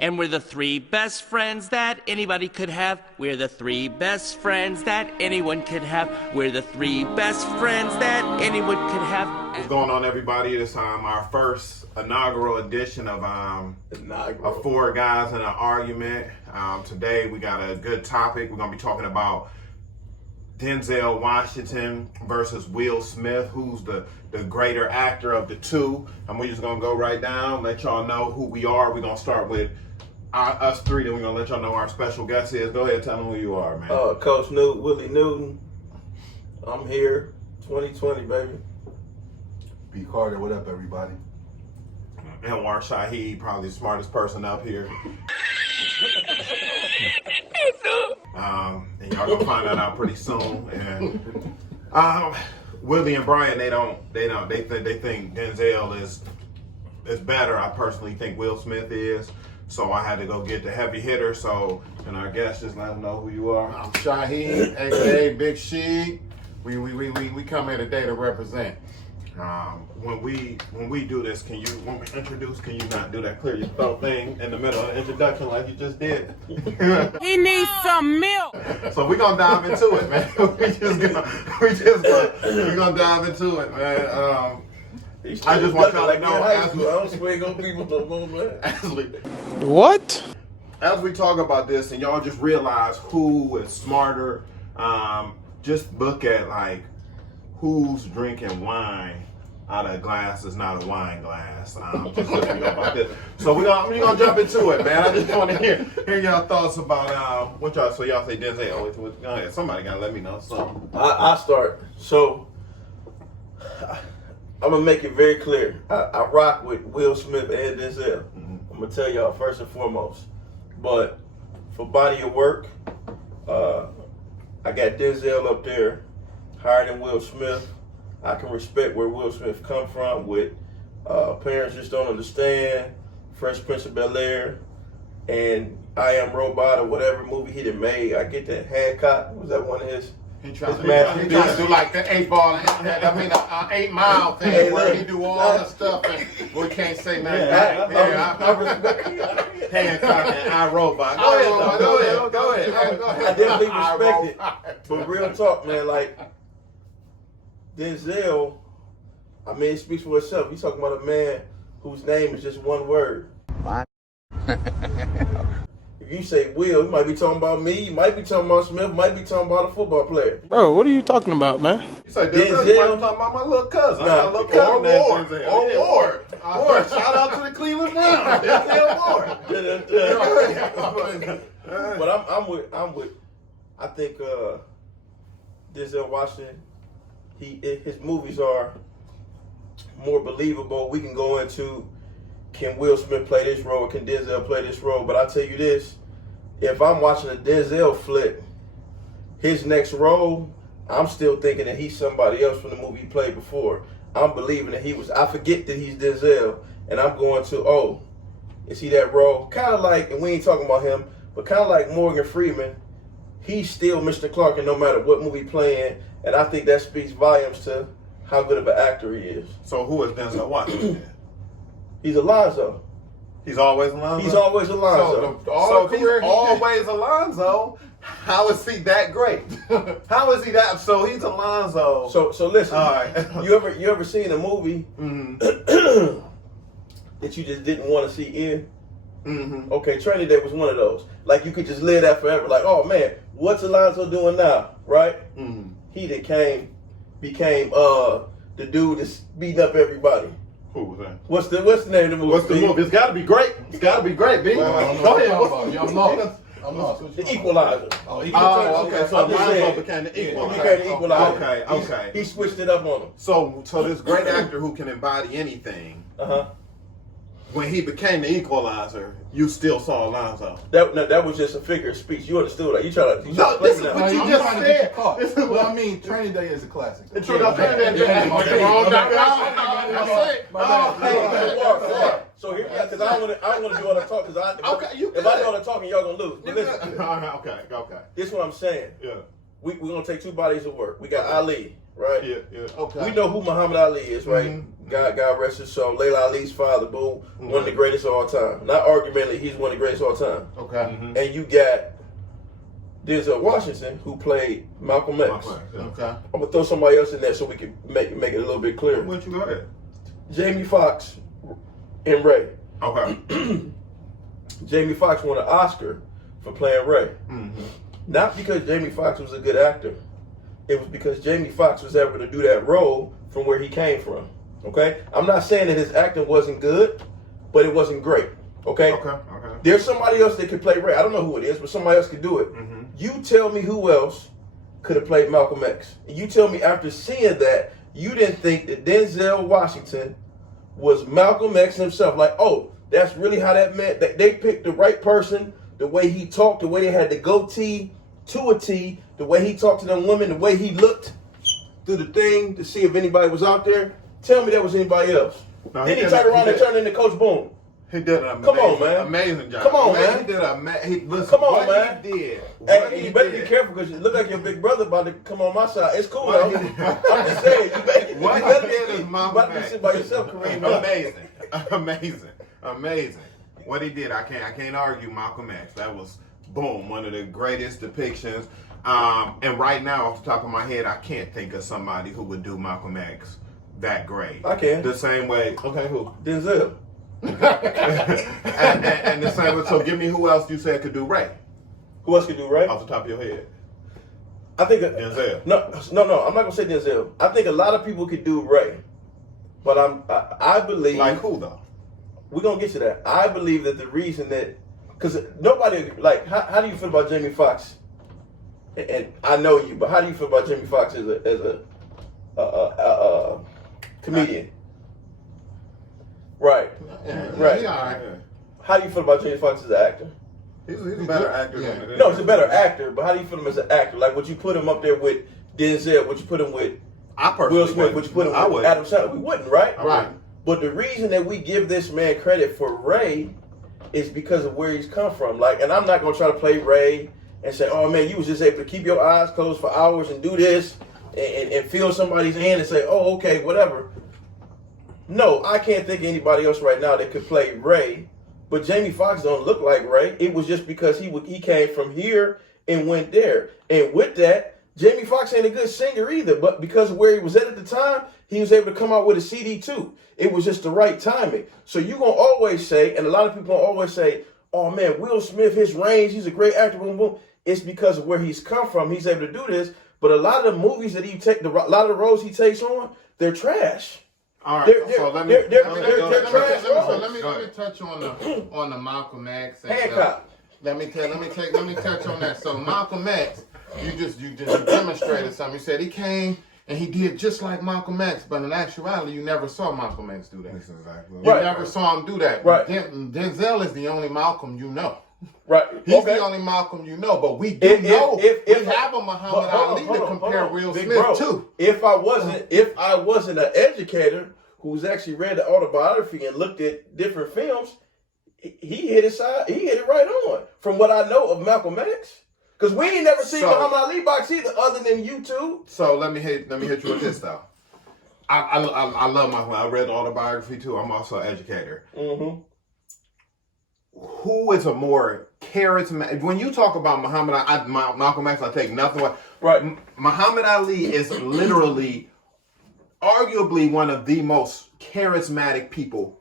And we're the three best friends that anybody could have. We're the three best friends that anyone could have. We're the three best friends that anyone could have. What's going on, everybody? This our first inaugural edition of Four Guys in an Argument. Today we got a good topic. We're going to be talking about Denzel Washington versus Will Smith. Who's the greater actor of the two? And we're just going to go right down, let y'all know who we are. We're going to start with us three, then we're going to let y'all know who our special guest is. Go ahead, tell them who you are, man. Coach Newt, Willie Newton. I'm here, 2020, baby. B. Carter, what up, everybody? Anwar Shahid, probably the smartest person up here. And y'all gonna find that out pretty soon. And Willie and Brian, they think Denzel is better. I personally think Will Smith is. So I had to go get the heavy hitter. So, and our guest, just let them know who you are. I'm Shahid, aka Big Sheed. We come here today to represent. When we do this, when we introduce, can you not do that clear your throat thing in the middle of the introduction like you just did? He needs some milk. So we're gonna dive into it, man. We're gonna dive into it, man. I just want y'all to know I don't swing on people no more, man. As we talk about this and y'all just realize who is smarter, just look at like who's drinking wine out of a glass is not a wine glass. Just looking about this. So we're gonna jump into it, man. I just want to hear y'all thoughts about what y'all. So y'all say Denzel. Go ahead. Somebody gotta let me know something. I start. So I'm gonna make it very clear. I rock with Will Smith and Denzel. I'm gonna tell y'all first and foremost. But for body of work, I got Denzel up there higher than Will Smith. I can respect where Will Smith come from with Parents Just Don't Understand, Fresh Prince of Bel-Air, and I Am Robot or whatever movie he done made. I get that. Hancock, was that one of his? He trying to do like the 8 mile thing, Hey, where look, he do all the stuff and we can't say nothing. I respect Hancock and iRobot. Go ahead. I definitely respect it. But real talk, man, like Denzel, I mean, it speaks for itself. You talking about a man whose name is just one word. What? If you say Will, you might be talking about me, you might be talking about Smith, you might be talking about a football player. Bro, what are you talking about, man? You say Denzel, you might be talking about my little cousin. Ward. Shout out to the Cleveland Browns. Denzel Ward. But I'm with. I think Denzel Washington. His movies are more believable. We can go into, can Will Smith play this role? Can Denzel play this role? But I tell you this, if I'm watching a Denzel flick, his next role, I'm still thinking that he's somebody else from the movie he played before. I'm believing that I forget that he's Denzel, and I'm going to, is he that role? Kind of like, and we ain't talking about him, but kind of like Morgan Freeman, he's still Mr. Clark, and no matter what movie playing, and I think that speaks volumes to how good of an actor he is. So who is Denzel Washington? He's Alonzo. He's always Alonzo? He's always Alonzo. So if he's always Alonzo, how is he that great? How is he that? So he's Alonzo. So listen, all right. you ever seen a movie that you just didn't want to see in? Mm-hmm. Okay, Training Day was one of those. Like you could just live that forever. Like, oh man, what's Alonzo doing now? Right? Mm-hmm. He became the dude that's beating up everybody. Who was that? What's the name of the movie? What's the movie? It's got to be great. It's got to be great, B. Go ahead. I'm lost. The Equalizer. Oh, okay. So I'm just Alonzo saying, became the He equalizer. became the Equalizer. Okay. He switched it up on him. So this great actor who can embody anything. When he became the equalizer, you still saw Alonzo. That was just a figure of speech. You understood that? You try to No, this is what you just said. Well, I mean, Training Day is a classic. Training Day. So here, because I don't want to do all the talk. If I do all the talking, y'all gonna lose. But listen. Okay. This is what I'm saying. Yeah. We're gonna take two bodies of work. We got Ali. right? Yeah. Okay. We know who Muhammad Ali is, right? Mm-hmm. God rest his soul. Layla Ali's father, boo, one of the greatest of all time. Not argumentally, he's one of the greatest of all time. Okay. Mm-hmm. And you got Denzel Washington, who played Malcolm X. Okay. I'm gonna throw somebody else in there so we can make it a little bit clearer. What you go ahead? Jamie Foxx and Ray. Okay. Jamie Foxx won an Oscar for playing Ray. Mm-hmm. Not because Jamie Foxx was a good actor. It was because Jamie Foxx was able to do that role from where he came from. Okay? I'm not saying that his acting wasn't good, but it wasn't great. Okay? Okay. There's somebody else that could play Ray. I don't know who it is, but somebody else could do it. Mm-hmm. You tell me who else could have played Malcolm X. And you tell me after seeing that, you didn't think that Denzel Washington was Malcolm X himself. Like, oh, that's really how that meant. They picked the right person, the way he talked, the way they had the goatee to a T, the way he talked to them women, the way he looked through the thing to see if anybody was out there. Tell me that was anybody else. No, Then he turned around and turned into Coach Boone. He did an Come on, man. amazing job. Come on, man. He did listen, Come on, what man. He did. Hey, you better be careful because you look like your big brother about to come on my side. It's cool, though. I'm just saying. You better did is Malcolm X. sit by yourself, Kareem. Amazing. What he did, I can't argue Malcolm X. That was, boom, one of the greatest depictions. And right now, off the top of my head, I can't think of somebody who would do Malcolm X that great. I can. The same way. Okay, who? Denzel. and the same way. So give me who else you said could do Ray Who else could do Ray? off the top of your head. I think Denzel. No. I'm not gonna say Denzel. I think a lot of people could do Ray, but I believe Like who though? we're gonna get to that. I believe that the reason that because nobody like how do you feel about Jamie Foxx? And I know you, but how do you feel about Jamie Foxx as a comedian? Right. Right. Yeah, all right. How do you feel about Jamie Foxx as an actor? He's a better actor Yeah. than No, he's a better actor, but how do you feel him as an actor? Like, would you put him up there with Denzel? Would you put him with I personally Will Smith? Would you put him I with would. Adam Sandler? We wouldn't, right? Right. But the reason that we give this man credit for Ray is because of where he's come from. Like, and I'm not gonna try to play Ray and say, "Oh man, you was just able to keep your eyes closed for hours and do this and feel somebody's hand and say, oh, okay, whatever." No, I can't think of anybody else right now that could play Ray. But Jamie Foxx don't look like Ray. It was just because he came from here and went there. And with that, Jamie Foxx ain't a good singer either. But because of where he was at the time, he was able to come out with a CD too. It was just the right timing. So you're going to always say, and a lot of people always say, oh man, Will Smith, his range, he's a great actor, boom, boom. It's because of where he's come from. He's able to do this. But a lot of the movies that a lot of the roles he takes on, they're trash. All right, so let me touch on the Malcolm X. And, Hancock. Let me touch on that. So Malcolm X, you just demonstrated something. You said he came and he did just like Malcolm X, but in actuality, you never saw Malcolm X do that. That's exactly You Right. never saw him do that. Right. Denzel is the only Malcolm you know. Right. He's Okay. the only Malcolm you know, but we If- know if- we if- have a Muhammad Ali to compare Will Big Smith bro, to. If I wasn't an educator who's actually read the autobiography and looked at different films, he hit it right on. From what I know of Malcolm X, because we ain't never seen Muhammad Ali box either, other than YouTube. So let me hit you with this though. I love Malcolm. I read the autobiography too. I'm also an educator. Mm-hmm. Who is a more charismatic? When you talk about Malcolm X, I take nothing away. Right. Muhammad Ali is literally, arguably one of the most charismatic people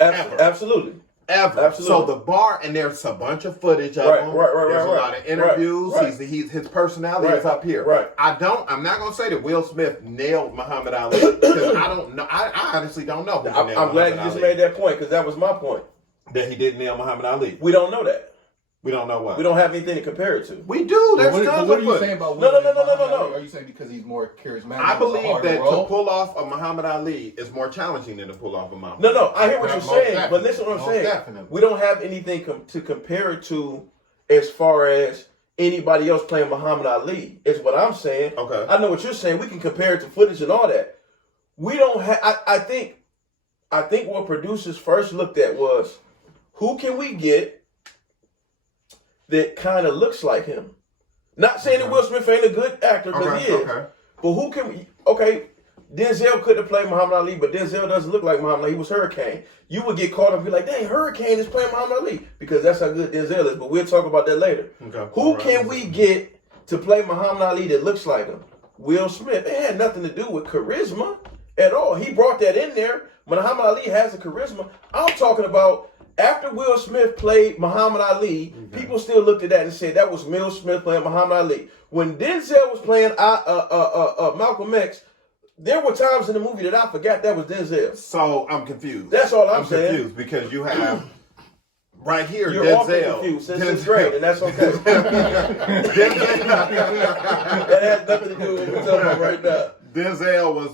ever. Absolutely. Ever. Absolutely. So the bar, and there's a bunch of footage of him. There's a lot of interviews. Right. His personality is up here. Right. I'm not gonna say that Will Smith nailed Muhammad Ali because I don't know. I honestly don't know. I'm glad you just made that point because that was my point. That he didn't nail Muhammad Ali. We don't know that. We don't know what. We don't have anything to compare it to. We do. There's What tons are of you footage. saying about No. Are you saying because he's more charismatic? I believe harder that to role? pull off a Muhammad Ali is more challenging than to pull off a Muhammad. No, I hear what you're Most saying, definitely. but listen to what I'm Most saying. definitely. We don't have anything to compare it to as far as anybody else playing Muhammad Ali, is what I'm saying. Okay. I know what you're saying. We can compare it to footage and all that. We don't have, I think what producers first looked at was, who can we get that kind of looks like him? Not saying that Will Smith ain't a good actor, because he is. Okay. But who can we, okay, Denzel couldn't have played Muhammad Ali, but Denzel doesn't look like Muhammad Ali. He was Hurricane. You would get caught up and be like, dang, Hurricane is playing Muhammad Ali because that's how good Denzel is. But we'll talk about that later. Okay. Who can we get to play Muhammad Ali that looks like him? Will Smith. It had nothing to do with charisma at all. He brought that in there. Muhammad Ali has a charisma. I'm talking about after Will Smith played Muhammad Ali, people still looked at that and said that was Will Smith playing Muhammad Ali. When Denzel was playing Malcolm X, there were times in the movie that I forgot that was Denzel. So I'm confused. That's all I'm saying. Confused because you have right here You're Denzel. often confused since it's great, and that's okay. That has nothing to do with what we're talking about right now. Denzel was,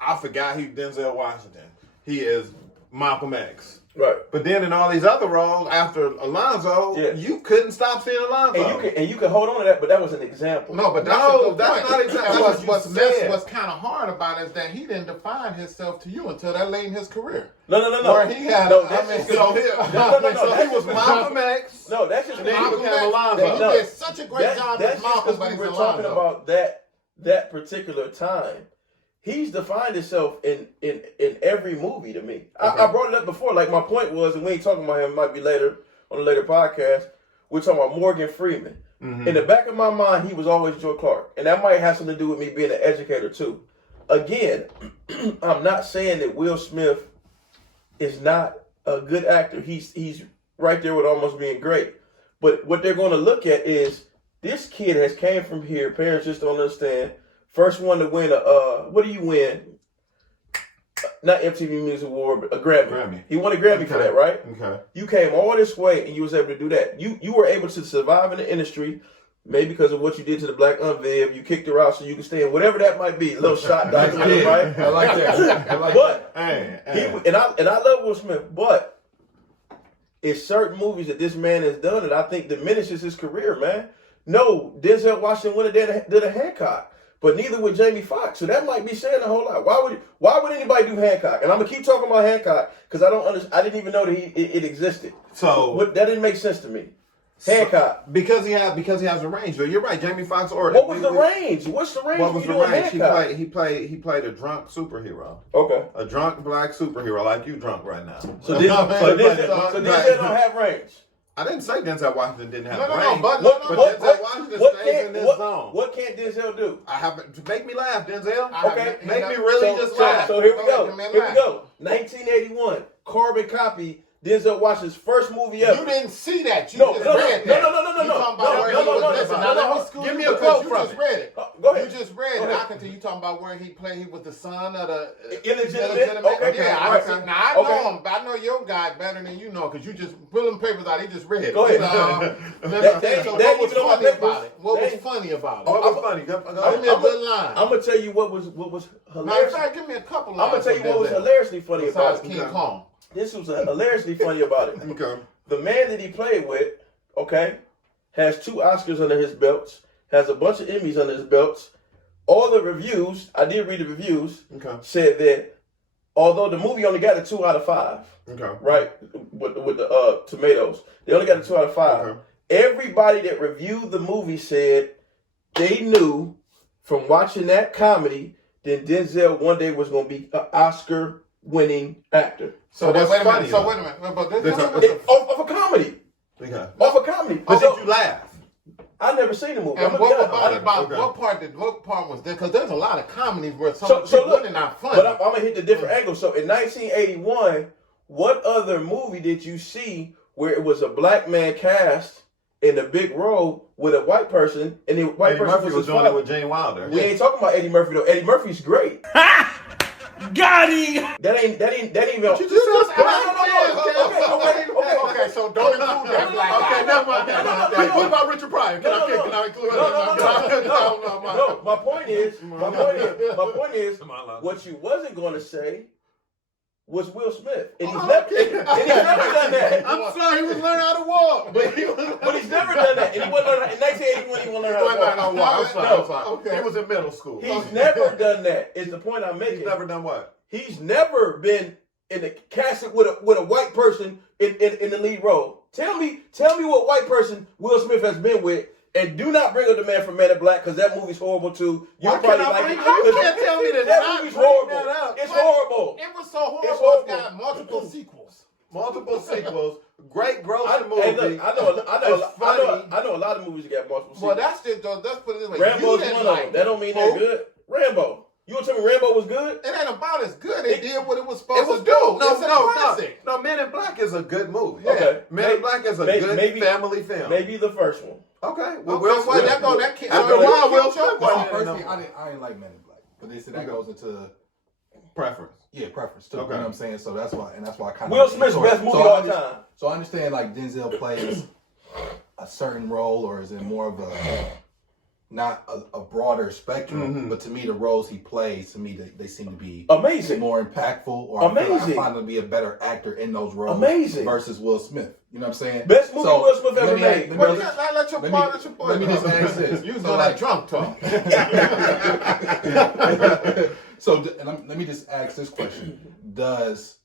I forgot Denzel Washington. He is Malcolm X. Right. But then in all these other roles after Alonzo, you couldn't stop seeing Alonzo. And you can hold on to that, but that was an example. No, but that's not exactly what's what you said. What's kind of hard about it is that he didn't define himself to you until that late in his career. No. Where he had, so he was Malcolm X. No, that's just and then he Malcolm became X. Alonzo. He did such a great job as Malcolm, but we he's were Alonzo. talking about that particular time. He's defined himself in every movie to me. I brought it up before. Like my point was, and we ain't talking about him. It might be later on a later podcast. We're talking about Morgan Freeman. Mm-hmm. In the back of my mind, he was always Joe Clark, and that might have something to do with me being an educator too. Again, I'm not saying that Will Smith is not a good actor. He's right there with almost being great. But what they're going to look at is this kid has came from here. Parents just don't understand. First one to win what do you win? Not MTV Music Award, but a Grammy. He won a Grammy for that, right? Okay. You came all this way and you was able to do that. You were able to survive in the industry, maybe because of what you did to the Black Unveil. You kicked her out so you could stay in, whatever that might be. A little shot dice, right? I like that. But Hey. I love Will Smith, but it's certain movies that this man has done that I think diminishes his career, man. No, Denzel Washington went and did a Hancock. But neither would Jamie Foxx, so that might be saying a whole lot. Why would anybody do Hancock? And I'm gonna keep talking about Hancock because I didn't even know that it existed. So that didn't make sense to me. Hancock because he has a range. Though you're right, Jamie Foxx. Or what was the range? What's the range? What was the range? Hancock? He played a drunk superhero. Okay, a drunk black superhero like you drunk right now. So Denzel don't have range. I didn't say Denzel Washington didn't have range. But Denzel Washington stays in this zone. What can't Denzel do? Make me laugh, Denzel. Okay. Make me really just laugh. So here we go. 1981, Carbon Copy, Denzel Washington's first movie ever. You didn't see that. You just read that. No. Give me a quote from it. You just read it. Go ahead. You just read it. I can tell you talking about where he played. He was the son of the illegitimate. Okay. Yeah, I know him. I know your guy better than you know because you just pull them papers out. He just read it. Go ahead. What was funny about it? What was funny about it? What was funny? Give me a good line. I'm gonna tell you what was hilarious. Give me a couple I'm lines. gonna tell you what was hilariously funny about it. King Kong. This was hilariously funny about it. Okay. The man that he played with, has 2 Oscars under his belts, has a bunch of Emmys under his belts. All the reviews, I did read the reviews, said that although the movie only got a 2 out of 5, right, with the tomatoes, they only got a 2 out of 5. Okay. Everybody that reviewed the movie said they knew from watching that comedy that Denzel one day was going to be an Oscar-winning actor. So wait a minute. Off a comedy. Okay. Off a comedy. But did you laugh? I never seen the movie. And what part was there? Because there's a lot of comedies where some people are not funny. But I'm gonna hit the different angles. So in 1981, what other movie did you see where it was a black man cast in a big role with a white person, and the white person Murphy was doing it with Gene Wilder? We ain't talking about Eddie Murphy though. Eddie Murphy's great. Got him! That ain't even. Okay, so don't include that black guy. Okay, never mind. What about Richard Pryor? Can I include him? No. My point is, what you wasn't going to say was Will Smith, and he's never done that. I'm sorry, he was learning how to walk, but he's never done that. And he wasn't learning. In 1981, he wasn't learning how to walk. I'm sorry. Okay. He was in middle school. He's never done that. Is the point I'm making? He's never done what? He's never been in the casting with a white person in the lead role. Tell me what white person Will Smith has been with And do not bring up the Man from Men in Black because that movie's horrible too. Why can't I bring it up? You can't tell me that movie's horrible. It's horrible. It was so horrible. It's horrible. It's got multiple sequels. Multiple sequels. Great grossing movie. Hey, look, I know a lot of movies that got multiple sequels. Well, that's just let's put it this way. Rambo's one of them. That don't mean they're good. Rambo. You gonna tell me Rambo was good? It ain't about as good. It did what it was supposed to do. No. Men in Black is a good movie. Okay. Men in Black is a good family film. Maybe the first one. Okay. Well, Will Smith. that can't. After a while, Will Smith. Personally, I didn't like Men in Black, but they said that goes into preference. Yeah, preference too. Okay. You know what I'm saying? So that's why I kind of Will Smith's best movie all time. So I understand like Denzel plays a certain role, or is in more of a not a broader spectrum, but to me the roles he plays, to me they seem to be amazing, more impactful, or amazing. I find him to be a better actor in those roles, amazing, versus Will Smith. You know what I'm saying? Best movie Will Smith ever made. Let me just ask this. You was on that drunk talk. So let me just ask this question: does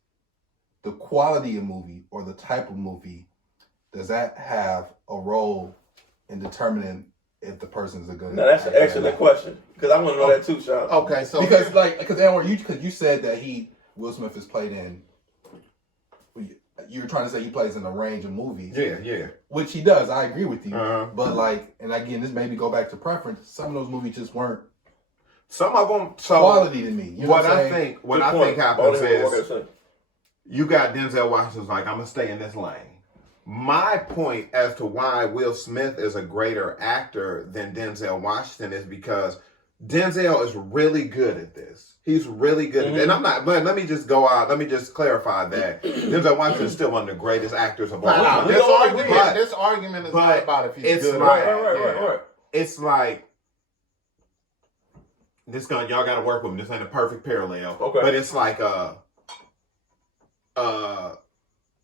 the quality of movie or the type of movie, does that have a role in determining if the person is a good? Now that's an excellent question because I want to know that too, Sean. Okay, so because Anwar, you said that Will Smith has played in. You were trying to say he plays in a range of movies. Yeah. Which he does. I agree with you. But and again, this maybe go back to preference. Some of those movies just weren't. Some of them quality to me. You know what I think happens is you got Denzel Washington's like, I'm gonna stay in this lane. My point as to why Will Smith is a greater actor than Denzel Washington is because Denzel is really good at this. He's really good at it. And I'm not, but let me just clarify that. Denzel Washington is still one of the greatest actors of all time. This argument is not about if he's good. Right. It's like, y'all got to work with me. This ain't a perfect parallel. Okay. But it's like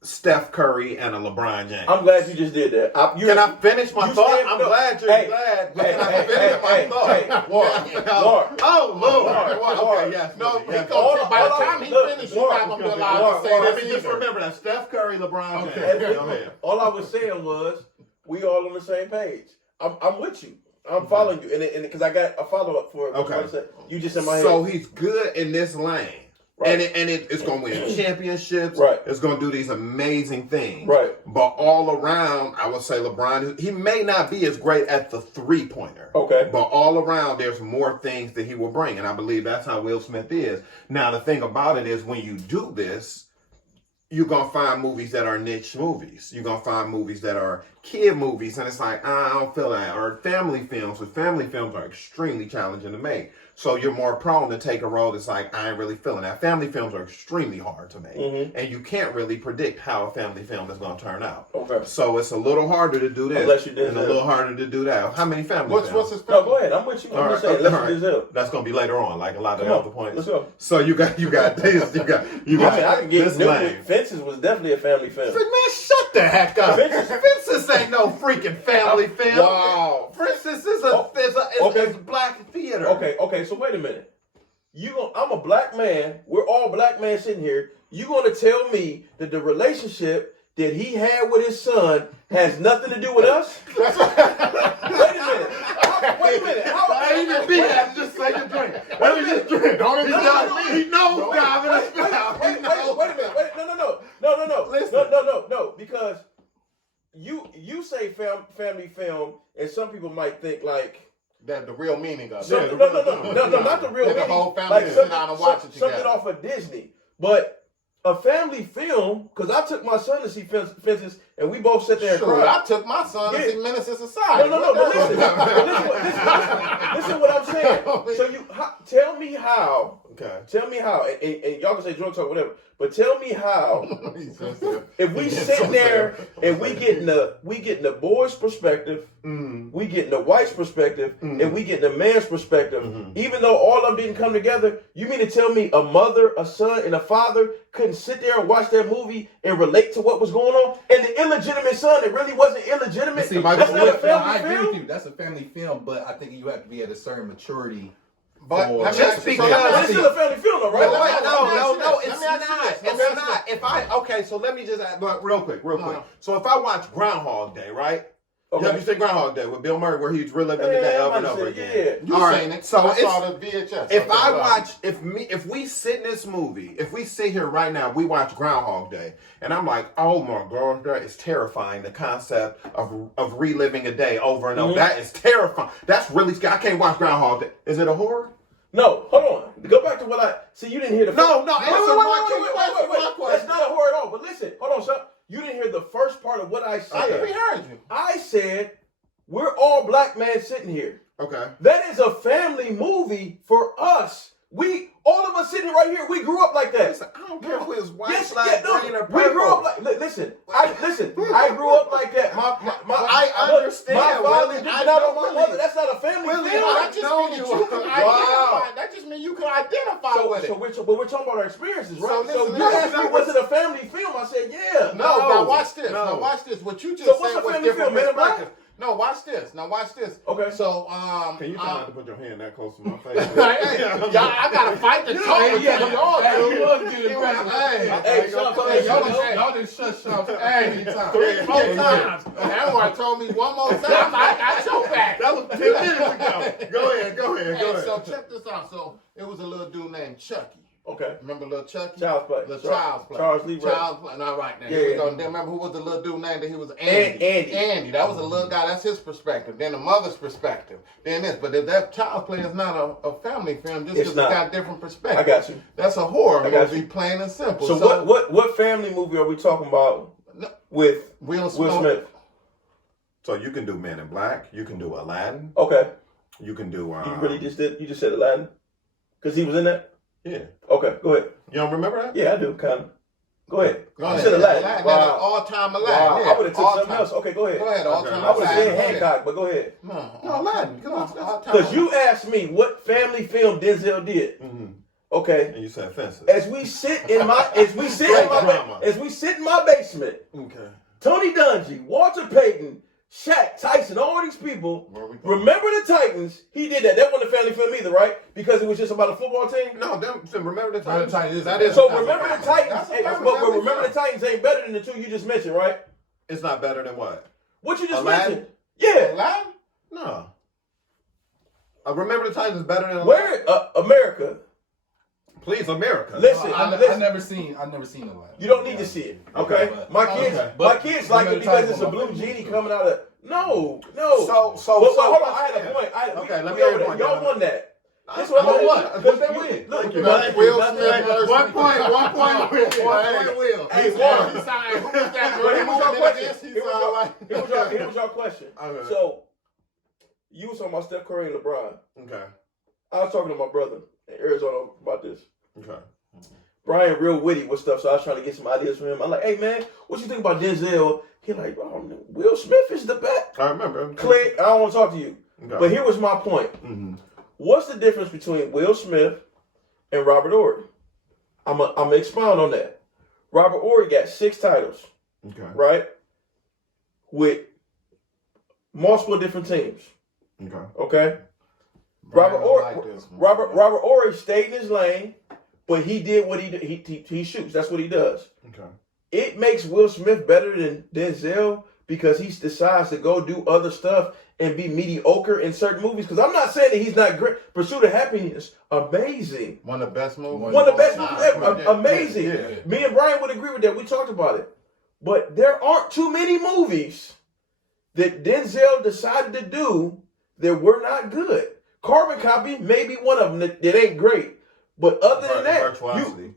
Steph Curry and a LeBron James. I'm glad you just did that. Can I finish my thought? I'm glad you're glad. But can I finish my thought? Lord. Okay, yes. No, because by the time he finished, you're not going to be allowed to say Let that. me just remember that Steph Curry, LeBron James. Go ahead. All I was saying was, we all on the same page. I'm with you. I'm following you. And because I got a follow-up for it. Okay. You just in my head. So he's good in this lane. Right. And it's going to win championships. Right. It's going to do these amazing things. Right. But all around, I would say LeBron, he may not be as great at the three-pointer. Okay. But all around, there's more things that he will bring. And I believe that's how Will Smith is. Now, the thing about it is when you do this, you're going to find movies that are niche movies. You're going to find movies that are kid movies. And it's like, I don't feel that. Or family films. But family films are extremely challenging to make. So you're more prone to take a role that's like, I ain't really feeling that. Family films are extremely hard to make. Mm-hmm. And you can't really predict how a family film is going to turn out. Okay. So it's a little harder to do this. Unless you did and a little harder to do that. How many family films? What's his film? No, go ahead. I'm with you. I'm just saying, let's do That's going to be later on, like a lot of the other points. Let's go. So you got this. You got I can get Newt. Fences was definitely a family film. Man, shut the heck up. Fences ain't no freaking family film. Wow. Fences is a black theater. Okay. So wait a minute. I'm a black man. We're all black men sitting here. You gonna tell me that the relationship that he had with his son has nothing to do with us? Wait a minute. I even be that. Just say your drink. Let me just drink. Don't even He knows, Wait a minute. No. Listen. No. Because you say family film, and some people might think like. That the real meaning of it. No, not the real meaning. The whole family sit down and watch it together. Something off of Disney. But a family film, because I took my son to see Fences, and we both sat there and cried. I took my son to see Menace to Society. No, but listen what I'm saying. So tell me how. Okay. Tell me how, and y'all can say drug talk, whatever. But tell me how, if we sit there and we getting the boy's perspective, we getting the wife's perspective, and we getting the man's perspective, even though all of them didn't come together, you mean to tell me a mother, a son, and a father couldn't sit there and watch that movie and relate to what was going on? And the illegitimate son, it really wasn't illegitimate. See, that's not a family I film. agree with you. That's a family film, but I think you have to be at a certain maturity. But just because it's still a family film, though, right? No, it's not. So let me just add, real quick. So if I watch Groundhog Day, right? Okay. Yeah, you said Groundhog Day with Bill Murray, where he's reliving the day over and over again. You seen it? So I saw the VHS. If we sit in this movie, if we sit here right now, we watch Groundhog Day, and I'm like, oh my God, that is terrifying. The concept of reliving a day over and over, that is terrifying. That's really scary. I can't watch Groundhog Day. Is it a horror? No, hold on. Go back to what I see. You didn't hear the wait. That's not a horror at all. But listen, hold on, son. You didn't hear the first part of what I said. We heard you. I said we're all black men sitting here. Okay. That is a family movie for us. All of us sitting right here, we grew up like that. Listen, I don't care if it was white, yes, black, green, or purple. We grew up like. Listen. I grew up like that. I understand. My father did not on my mother. That's not a family film. That just means you can identify with it. But we're talking about our experiences, right? So you asked me, was it a family film? I said, yeah. No. Now watch this. Now watch this. What you just said was different perspectives. No, watch this. Now watch this. Okay. So, can you try not to put your hand that close to my face? Y'all, I gotta fight the talk. Y'all just shut Shams every time. 3-4 times. Anwar told me one more time. I got your back. That was 10 minutes ago. Go ahead. So check this out. So it was a little dude named Chucky. Okay. Remember little Chucky? Child's Play. Child's Play. Charles Lee. Child's Play. All right, now here we go. Then remember who was the little dude named that he was Andy? Andy. That was a little guy. That's his perspective. Then the mother's perspective. Then this. But if that Child's Play is not a family film, just because it's got different perspectives. I got you. That's a horror movie, plain and simple. So what family movie are we talking about with Will Smith? So you can do Men in Black. You can do Aladdin. Okay. You can do. You just said Aladdin? Because he was in that? Yeah. Okay, go ahead. You don't remember that? Yeah, I do, kind of. Go ahead. You said Aladdin. Wow. All-time Aladdin. Wow. Yeah. I would have took something else. Okay, go ahead. All-time I would have said Hancock, but go ahead. No, Aladdin. Come on. Because you asked me what family film Denzel did. Mm-hmm. Okay. And you said Fences. As we sit in my basement. Okay. Tony Dungy, Walter Payton, Shaq, Tyson, all these people. Remember the Titans? He did that. That wasn't a family film either, right? Because it was just about a football team. No, Remember the Titans. So Remember the Titans. But Remember the Titans ain't better than the two you just mentioned, right? It's not better than what? What you just Aladdin? mentioned? Yeah. Aladdin? No. Remember the Titans is better than Aladdin? Where? America. Please, America. Listen, I've never seen Aladdin. You don't need to see it, okay? My kids like it because it's a blue genie coming out of. No. So hold on. I had a point. Let me hear your point. Y'all won that. That's what I won. Because they win. Look, Will Smith. 1 point. Will. Hey, Warren. Here was your question. Okay. So, you was talking about Steph Curry and LeBron. Okay. I was talking to my brother in Arizona about this. Okay. Brian real witty with stuff, so I was trying to get some ideas from him. I'm like, hey man, what you think about Denzel? He like, oh, Will Smith is the best. I remember. Click. I don't want to talk to you. Okay. But here was my point. Mm-hmm. What's the difference between Will Smith and Robert Ory? I'm gonna expound on that. Robert Ory got 6 titles. Okay. Right? With multiple different teams. Okay. Robert Ory stayed in his lane, but he did what he shoots. That's what he does. Okay. It makes Will Smith better than Denzel because he decides to go do other stuff and be mediocre in certain movies. Because I'm not saying that he's not great. Pursuit of Happiness, amazing. One of the best movies. One of the best movies ever. Amazing. Yeah. Me and Brian would agree with that. We talked about it. But there aren't too many movies that Denzel decided to do that were not good. Carbon Copy may be one of them that ain't great. But other than that,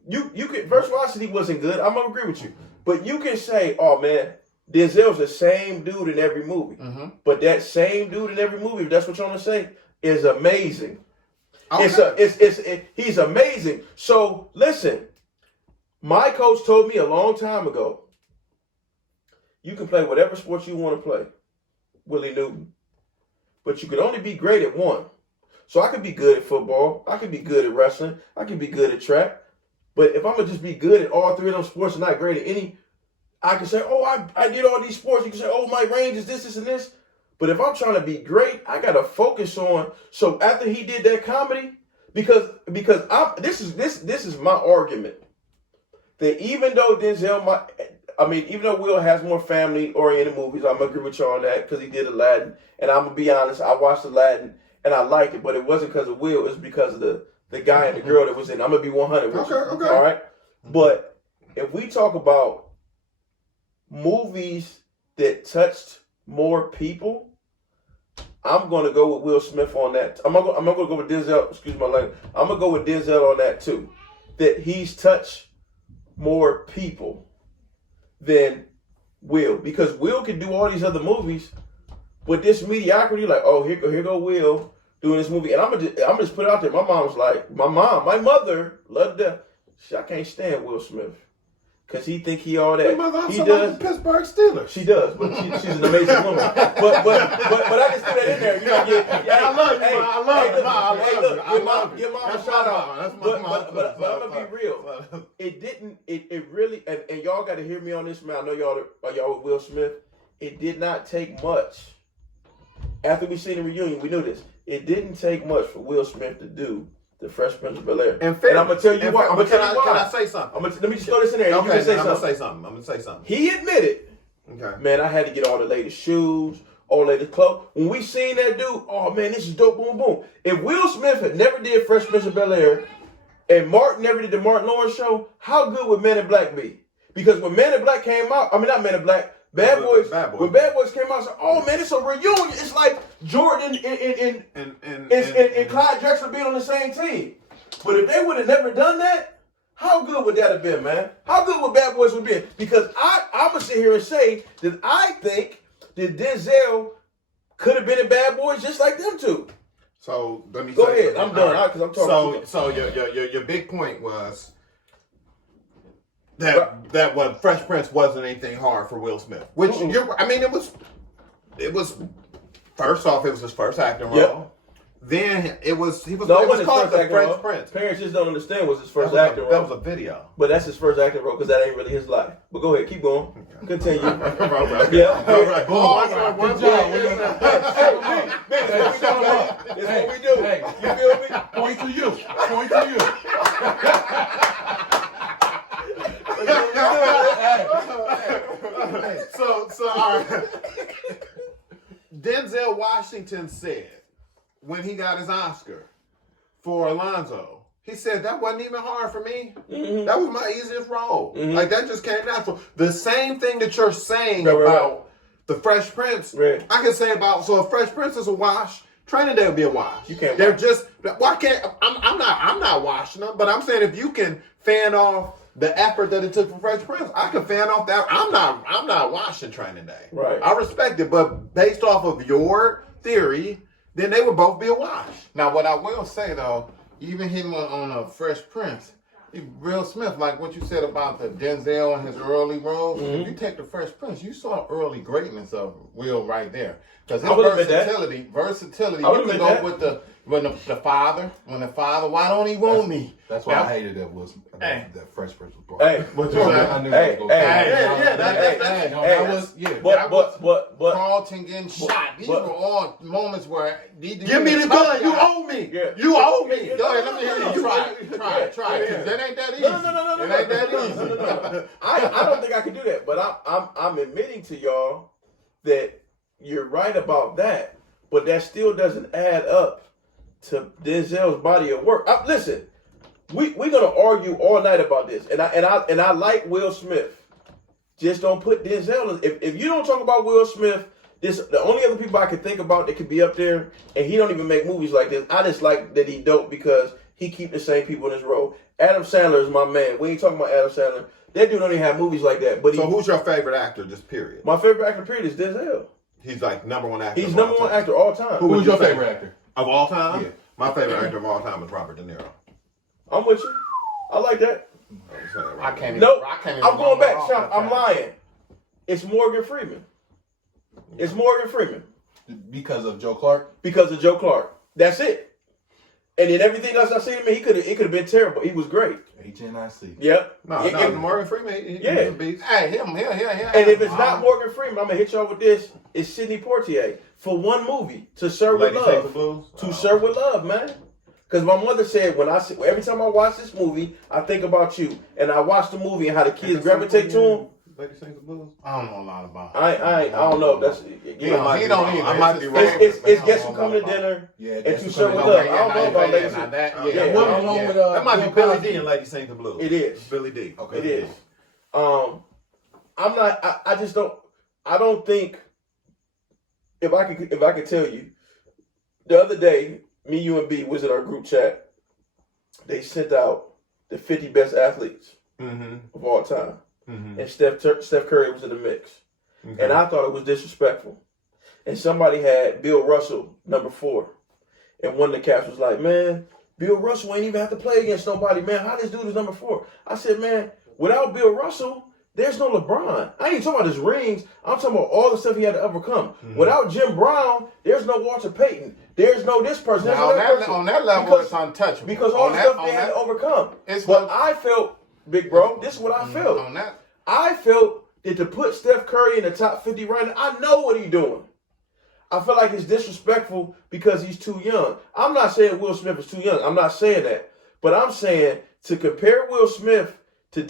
you can Virtuosity wasn't good. I'm gonna agree with you. But you can say, oh man, Denzel's the same dude in every movie. Mm-hmm. But that same dude in every movie, if that's what you want to say, is amazing. Okay. He's amazing. So listen, my coach told me a long time ago, you can play whatever sport you want to play, Willie Newton. But you can only be great at one. So I could be good at football. I could be good at wrestling. I could be good at track. But if I'm going to just be good at all 3 of them sports and not great at any, I can say, oh, I did all these sports. You can say, oh, my range is this, and this. But if I'm trying to be great, I got to focus on. So after he did that comedy, because this is my argument, that even though Denzel, I mean, even though Will has more family-oriented movies, I'm going to agree with you on that because he did Aladdin. And I'm going to be honest, I watched Aladdin and I like it, but it wasn't because of Will. It was because of the guy and the girl that was in it. I'm going to be 100 with you. Okay. All right? But if we talk about movies that touched more people, I'm going to go with Will Smith on that. I'm going to go with Denzel. Excuse my language. I'm going to go with Denzel on that too. That he's touched more people than Will. Because Will can do all these other movies, but this mediocrity, like, oh, here go Will doing this movie. And I'm just put it out there. My mother loved that. I can't stand Will Smith. Because he think he all that. He does. Like the Pittsburgh Steelers. She does, but she's an amazing woman. But I can throw that in there. You know, I love you. Give mom a shout out. But I'm gonna be real. It really, and y'all got to hear me on this, man. I know y'all with Will Smith. It did not take much. After we seen the reunion, we knew this. It didn't take much for Will Smith to do The Fresh Prince of Bel-Air. And I'm going to tell you why. Can I say something? Let me just throw this in there. Okay, I'm going to say something. He admitted, okay, man, I had to get all the latest shoes, all the latest clothes. When we seen that dude, oh, man, this is dope, boom, boom. If Will Smith had never did Fresh Prince of Bel-Air and Martin never did the Martin Lawrence show, how good would Men in Black be? Because when Men in Black came out, I mean, not Men in Black, Bad Boys. When Bad Boys came out, I said, "Oh man, it's a reunion. It's like Jordan and Clyde Drexler being on the same team." But if they would have never done that, how good would that have been, man? How good would Bad Boys have been? Because I'm gonna sit here and say that I think that Denzel could have been in Bad Boys just like them two. So let me go ahead. I'm done because I'm talking. So your big point was that what Fresh Prince wasn't anything hard for Will Smith. Which it was first off, it was his first acting role. Yep. Then it was called The Fresh Prince. Parents just don't understand what's his first acting role. That was a video. But that's his first acting role because that ain't really his life. But go ahead, keep going. Continue. Right. Yeah. All right. Good job. It's what we do. Hey. You feel me? Point to you. So all right. Denzel Washington said when he got his Oscar for Alonzo, he said that wasn't even hard for me. Mm-hmm. That was my easiest role. Mm-hmm. Like that just came natural. The same thing that you're saying about the Fresh Prince, I can say about if Fresh Prince is a wash, Training Day would be a wash. You can't. They're just. Why can't I'm not washing them, but I'm saying if you can fan off the effort that it took for Fresh Prince, I can fan off that. I'm not washing Training Day. Right. I respect it, but based off of your theory, then they would both be a wash. Now, what I will say though, even him on a Fresh Prince, Will Smith, like what you said about the Denzel and his early roles. Mm-hmm. If you take the Fresh Prince, you saw early greatness of Will right there. Because his versatility, you can go with the father, why don't he want me? That's why I hated that that Fresh Prince was brought. Hey, I knew that was going But Carlton getting shot. These were all moments where give me the gun. You owe me. Yeah. You owe me. Go ahead, let me hear you. Try. That ain't that easy. No. It ain't that easy. No. I don't think I can do that. But I'm admitting to y'all that you're right about that. But that still doesn't add up to Denzel's body of work. Listen, we're gonna argue all night about this, and I like Will Smith. Just don't put Denzel. If you don't talk about Will Smith, the only other people I can think about that could be up there, and he don't even make movies like this. I just like that he dope because he keep the same people in his role. Adam Sandler is my man. We ain't talking about Adam Sandler. That dude don't even have movies like that. But who's your favorite actor? Just period. My favorite actor period is Denzel. He's like number one actor. He's number one actor all time. Who's your favorite actor? Of all time? Yeah. My favorite actor of all time is Robert De Niro. I'm with you. I like that. I can't even. Nope. I'm going back. Sean, I'm lying. It's Morgan Freeman. It's Morgan Freeman. Because of Joe Clark? Because of Joe Clark. That's it. And then everything else I seen him in, it could have been terrible. He was great. HNIC. Yep. No, Morgan Freeman, he's a beast. Hey, him. And if it's not Morgan Freeman, I'm going to hit y'all with this. It's Sidney Poitier for one movie, To Serve with Love. To Serve with Love, man. Because my mother said every time I watch this movie, I think about you. And I watch the movie and how the kids gravitate to him. Lady Sings the Blues? I don't know a lot about it. I don't know if that's. He don't either. I might be wrong. It's Guess Who Coming to Dinner. Yeah, And To Serve With Love. I don't know about Lady Sings. That might be Billy D and Lady Sings the Blues. It is. Billy D. Okay. It is. I'm not. I just don't. I don't think. If I could tell you, the other day, me, you, and B was in our group chat. They sent out the 50 best athletes of all time, and Steph Curry was in the mix, and I thought it was disrespectful. And somebody had Bill Russell number 4, and one of the cats was like, "Man, Bill Russell ain't even have to play against nobody, man. How this dude is number 4?" I said, "Man, without Bill Russell, there's no LeBron. I ain't talking about his rings. I'm talking about all the stuff he had to overcome. Without Jim Brown, there's no Walter Payton. There's no this person. There's Now, no that person. on that level, it's untouchable. Because all the stuff they had to overcome. But I felt, big bro, this is what I felt. On that. I felt that to put Steph Curry in the top 50 right now, I know what he's doing. I feel like it's disrespectful because he's too young. I'm not saying Will Smith is too young. I'm not saying that. But I'm saying to compare Will Smith to,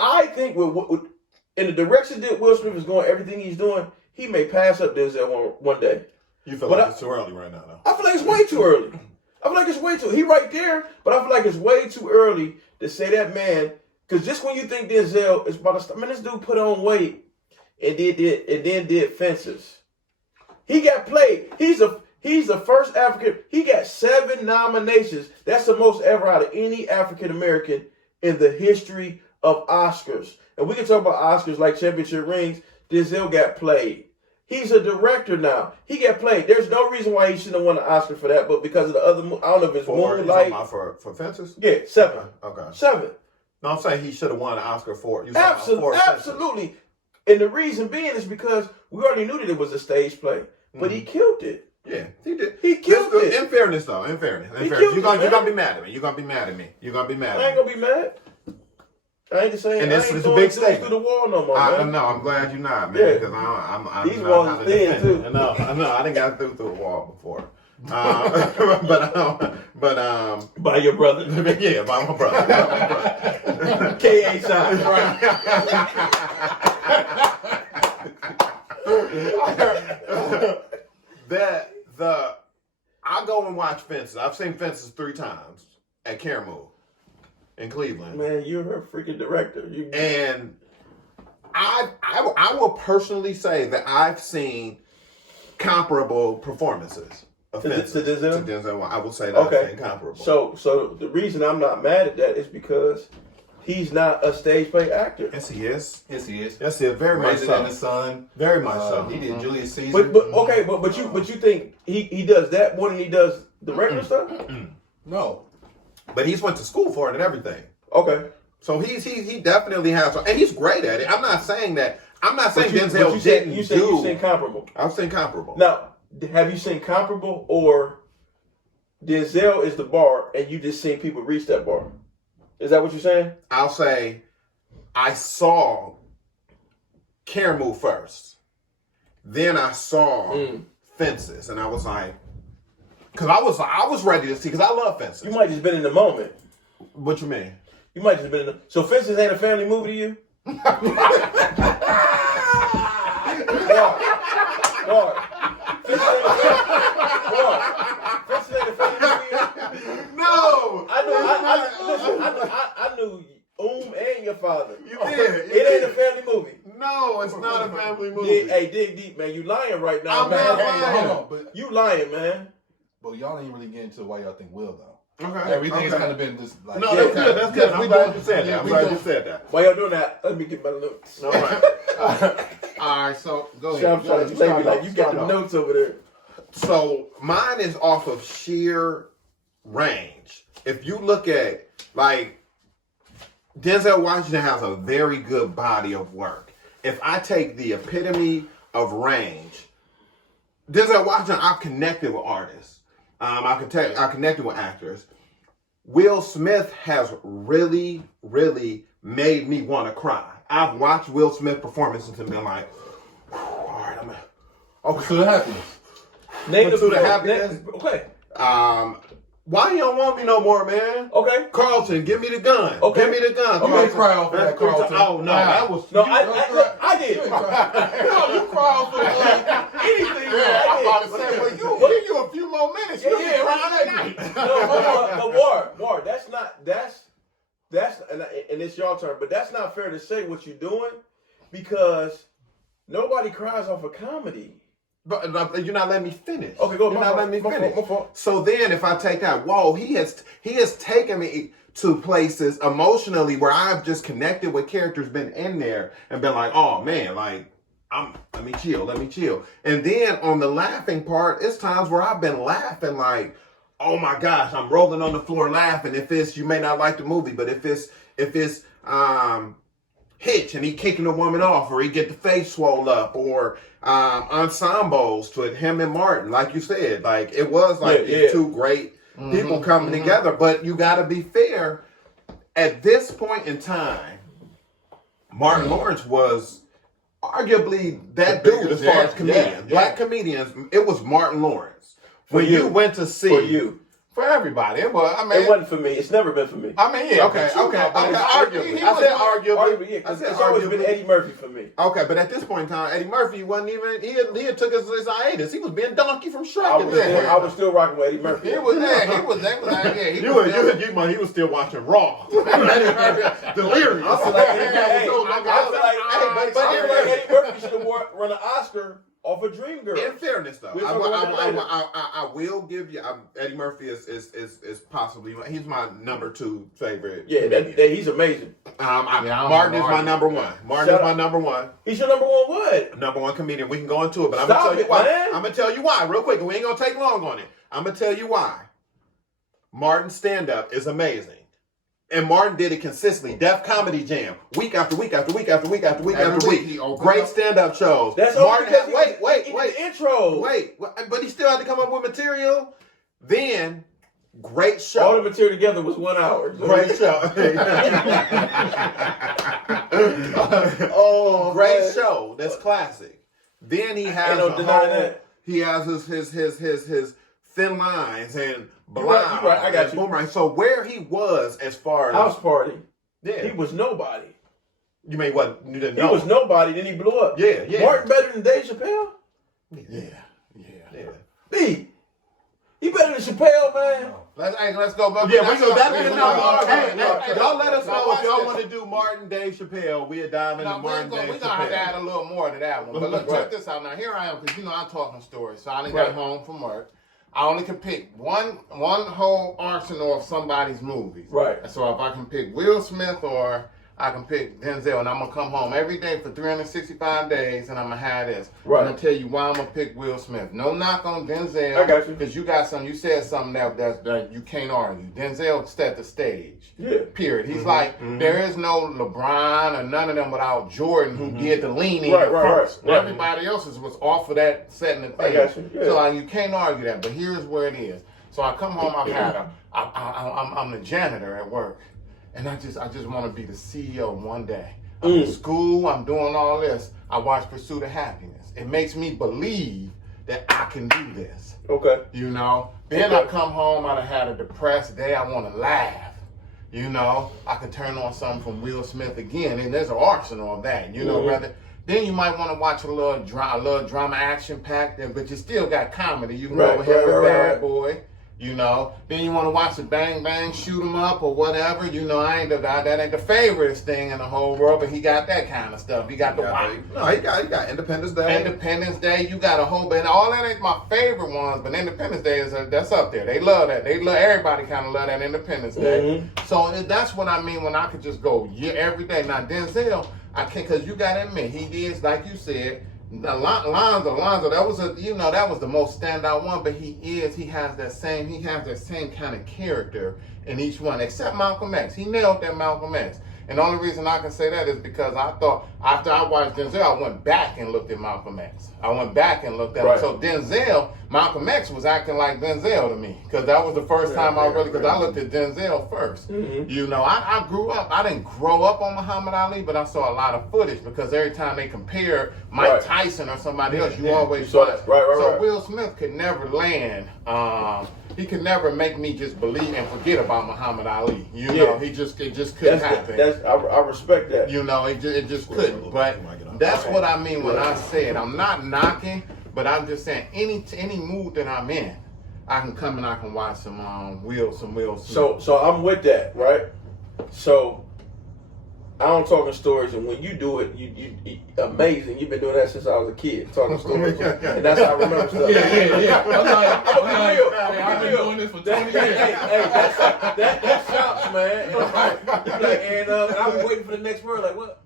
I think in the direction that Will Smith is going, everything he's doing, he may pass up Denzel one day. You feel like it's too early right now, though? I feel like it's way too early. I feel like it's way too. He right there, but I feel like it's way too early to say that man. Because just when you think Denzel is about to start, man, this dude put on weight and then did fences. He got played. He's the first African. He got 7 nominations. That's the most ever out of any African American in the history of Oscars. And we can talk about Oscars like championship rings. Denzel got played. He's a director now. He got played. There's no reason why he shouldn't have won an Oscar for that, but because of the other, I don't know if it's Moonlight. For Fences? Yeah, 7. Okay. 7. No, I'm saying he should have won an Oscar for. Absolutely. And the reason being is because we already knew that it was a stage play, but he killed it. Yeah, he did. He killed it. In fairness, though. You're gonna be mad at me. You're gonna be mad at me. I ain't gonna be mad. I ain't just saying. And this is a big statement. Through the wall no more, man. No, I'm glad you're not, man. Because I'm these walls are thin too. No, I didn't got through the wall before. By your brother. Yeah, by my brother. K.A. shot. I go and watch Fences. I've seen Fences 3 times at Caramel in Cleveland. Man, you're her freaking director. And I will personally say that I've seen comparable performances of Fences to Denzel. I will say that I've seen comparable. So the reason I'm not mad at that is because he's not a stage play actor. Yes, he is. Yes, he is. Yes, he is. Very much so. Raising in the Sun. Very much so. He did Julius Caesar. But you think he does that more than he does the regular stuff? No. But he's went to school for it and everything. Okay. So he definitely has, and he's great at it. I'm not saying that. I'm not saying Denzel didn't do. You said you've seen comparable. I've seen comparable. Now, have you seen comparable, or Denzel is the bar and you just seen people reach that bar? Is that what you're saying? I'll say I saw Caramel first. Then I saw Fences, and I was like, because I was ready to see, because I love Fences. You might just been in the moment. What you mean? You might just been in the... So Fences ain't a family movie to you? What? Fences ain't a family movie to you? No! I knew and your father. You did. It ain't a family movie. No, it's not a family movie. Dig deep, man. You lying right now, I'm man. not lying. Hold on, but you lying, man. But y'all ain't really get into why y'all think Will, though. Okay. Everything's kind of been just like... No, that's good. I'm glad you said that. While y'all doing that, let me get my notes. All right. All right, so go ahead. You got the notes over there. So mine is off of sheer range. If you look at, like, Denzel Washington has a very good body of work. If I take the epitome of range, Denzel Washington, I've connected with artists. I connected with actors. Will Smith has really, really made me want to cry. I've watched Will Smith performances and been like, all right, I'm in. Okay, so the happiness. Name the happiness. Okay. Why you don't want me no more, man? Okay. Carlton, give me the gun. Okay. Give me the gun. You didn't cry off that, Carlton. Oh, no, that was... No, I did. No, you cry off for Anything, Yeah, I'm about to say, well, you a few more minutes. You'll be crying that night. No, War, that's and it's your turn, but that's not fair to say what you're doing because nobody cries off a comedy. But you're not letting me finish. Okay, go. You're not letting me finish. My fault. So then, if I take that, whoa, he has taken me to places emotionally where I've just connected with characters, been in there, and been like, oh man, like let me chill. And then on the laughing part, it's times where I've been laughing like, oh my gosh, I'm rolling on the floor laughing. If it's, you may not like the movie, but if it's Hitch and he kicking a woman off, or he get the face swole up, or ensembles to it, him and Martin, like you said, like it was like these two great people coming together. But you got to be fair. At this point in time, Martin Lawrence was arguably that dude as far as comedians, black comedians. It was Martin Lawrence. When you went to see For everybody. It was, I mean, it wasn't for me. It's never been for me. I mean, yeah. Okay. Arguably. I said arguably. I Yeah, said it's always been Eddie Murphy for me. Okay, but at this point in time, Eddie Murphy wasn't even, he had took his hiatus. He was being Donkey from Shrek. I was still rocking with Eddie Murphy. He was there. He was there. He was still watching Raw. Delirious. I feel like Eddie Murphy should have run an Oscar off a Dreamgirls. In fairness, though, I will give you Eddie Murphy is possibly, he's my number 2 favorite. Yeah, he's amazing. Martin is my number 1. Martin is my number 1. He's your number 1 what? Number 1 comedian. We can go into it, but I'm gonna tell you why. I'm gonna tell you why real quick. We ain't gonna take long on it. I'm gonna tell you why. Martin's stand-up is amazing. And Martin did it consistently. Def Comedy Jam. Week after week after week after week after week after week. Great stand-up shows. That's Martin because wait. The intro. Wait. But he still had to come up with material. Then, great show. All the material together was 1 hour. Great show. Great show. That's classic. Then he has he has his thin lines and blind. You're right. I got you. Boomerang. So where he was as far as House Party, he was nobody. You mean what? You didn't know? He was nobody. Then he blew up. Yeah. Martin better than Dave Chappelle. Yeah. He better than Chappelle, man. Let's go. Yeah, we go. That'd be another argument. Y'all let us know if y'all want to do Martin, Dave Chappelle. We'll dive into Martin, Dave Chappelle. We're going to have to add a little more to that one. But look, check this out. Now, here I am, because, I'm talking stories. So I done got home from work. I only can pick one whole arsenal of somebody's movies. Right. So if I can pick Will Smith or I can pick Denzel, and I'm going to come home every day for 365 days, and I'm going to have this. Right. I'm going to tell you why I'm going to pick Will Smith. No knock on Denzel. I got you. Because you said something that you can't argue. Denzel set the stage. Yeah. Period. He's there is no LeBron or none of them without Jordan who did the leaning first. Right. Everybody else was off of that setting the thing. I got you. Yeah. So you can't argue that. But here's where it is. So I come home. I'm the janitor at work. And I just want to be the CEO one day. I'm in school, I'm doing all this. I watch Pursuit of Happiness. It makes me believe that I can do this. Okay. Then I come home, I done had a depressed day, I want to laugh. I can turn on something from Will Smith again, and there's an arsenal of that, rather. Then you might want to watch a little drama action pack, but you still got comedy. You can go with him with Bad Boy. Then you want to watch the Bang Bang, shoot 'em up or whatever. That ain't the favorite thing in the whole world, but he got that kind of stuff. He got the he got Independence Day. Independence Day, you got a whole bit. All that ain't my favorite ones, but Independence Day that's up there. They love that. Everybody kind of love that Independence Day. So that's what I mean when I could just go every day. Now Denzel, I can't, because you got to admit he is, like you said. Lonzo, that was the most standout one, but he has that same kind of character in each one, except Malcolm X. He nailed that Malcolm X. And the only reason I can say that is because I thought, after I watched Denzel, I went back and looked at Malcolm X. I went back and looked at him. So Denzel, Malcolm X was acting like Denzel to me, because that was the first time I looked at Denzel first. I grew up, I didn't grow up on Muhammad Ali, but I saw a lot of footage, because every time they compare Mike Tyson or somebody else, you always saw that. So Will Smith could never land he could never make me just believe and forget about Muhammad Ali. You know, it just couldn't happen. I respect that. You know, it just couldn't. But that's what I mean when I said I'm not knocking, but I'm just saying any mood that I'm in, I can come and I can watch some Will Smith. So I'm with that, right? So I don't talking stories, and when you do it, you amazing. You've been doing that since I was a kid, talking stories, and that's how I remember stuff. Yeah. I've been doing this for 20 years. Hey, that's Shams, man. And I've been waiting for the next word. Like what?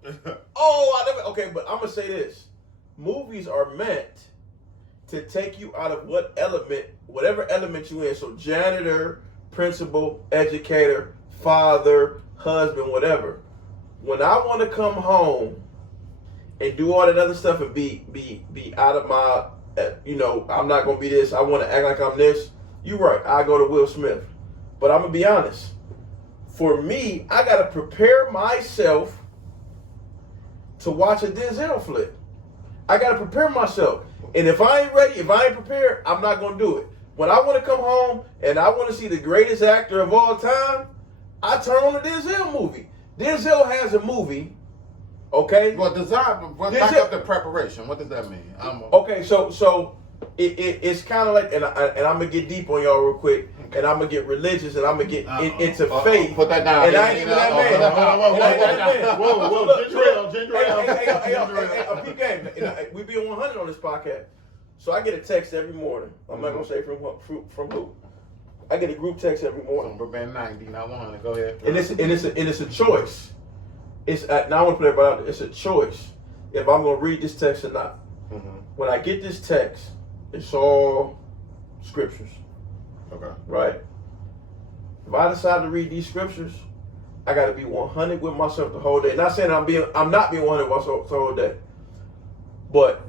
Oh, I never. Okay, but I'm gonna say this: movies are meant to take you out of whatever element you in. So janitor, principal, educator, father, husband, whatever. When I want to come home and do all that other stuff and be out of my, I'm not going to be this. I want to act like I'm this. You're right. I go to Will Smith. But I'm going to be honest. For me, I got to prepare myself to watch a Denzel flick. I got to prepare myself. And if I ain't ready, if I ain't prepared, I'm not going to do it. When I want to come home and I want to see the greatest actor of all time, I turn on the Denzel movie. Denzel has a movie, okay? Well, back up the preparation. What does that mean? Okay, so it's kind of like, and I'm gonna get deep on y'all real quick, and I'm gonna get religious, and I'm gonna get into faith. Put that down. And I ain't even that man. Whoa, ginger ale. Hey, peep game. We be on 100 on this podcast, so I get a text every morning. I'm not gonna say from who. I get a group text every morning. From 90, not 100. Go ahead. And it's a choice. Now I want to put everybody out there. It's a choice if I'm going to read this text or not. Mm-hmm. When I get this text, it's all scriptures. Okay. Right? If I decide to read these scriptures, I got to be 100 with myself the whole day. Not saying I'm not being 100 with myself the whole day, but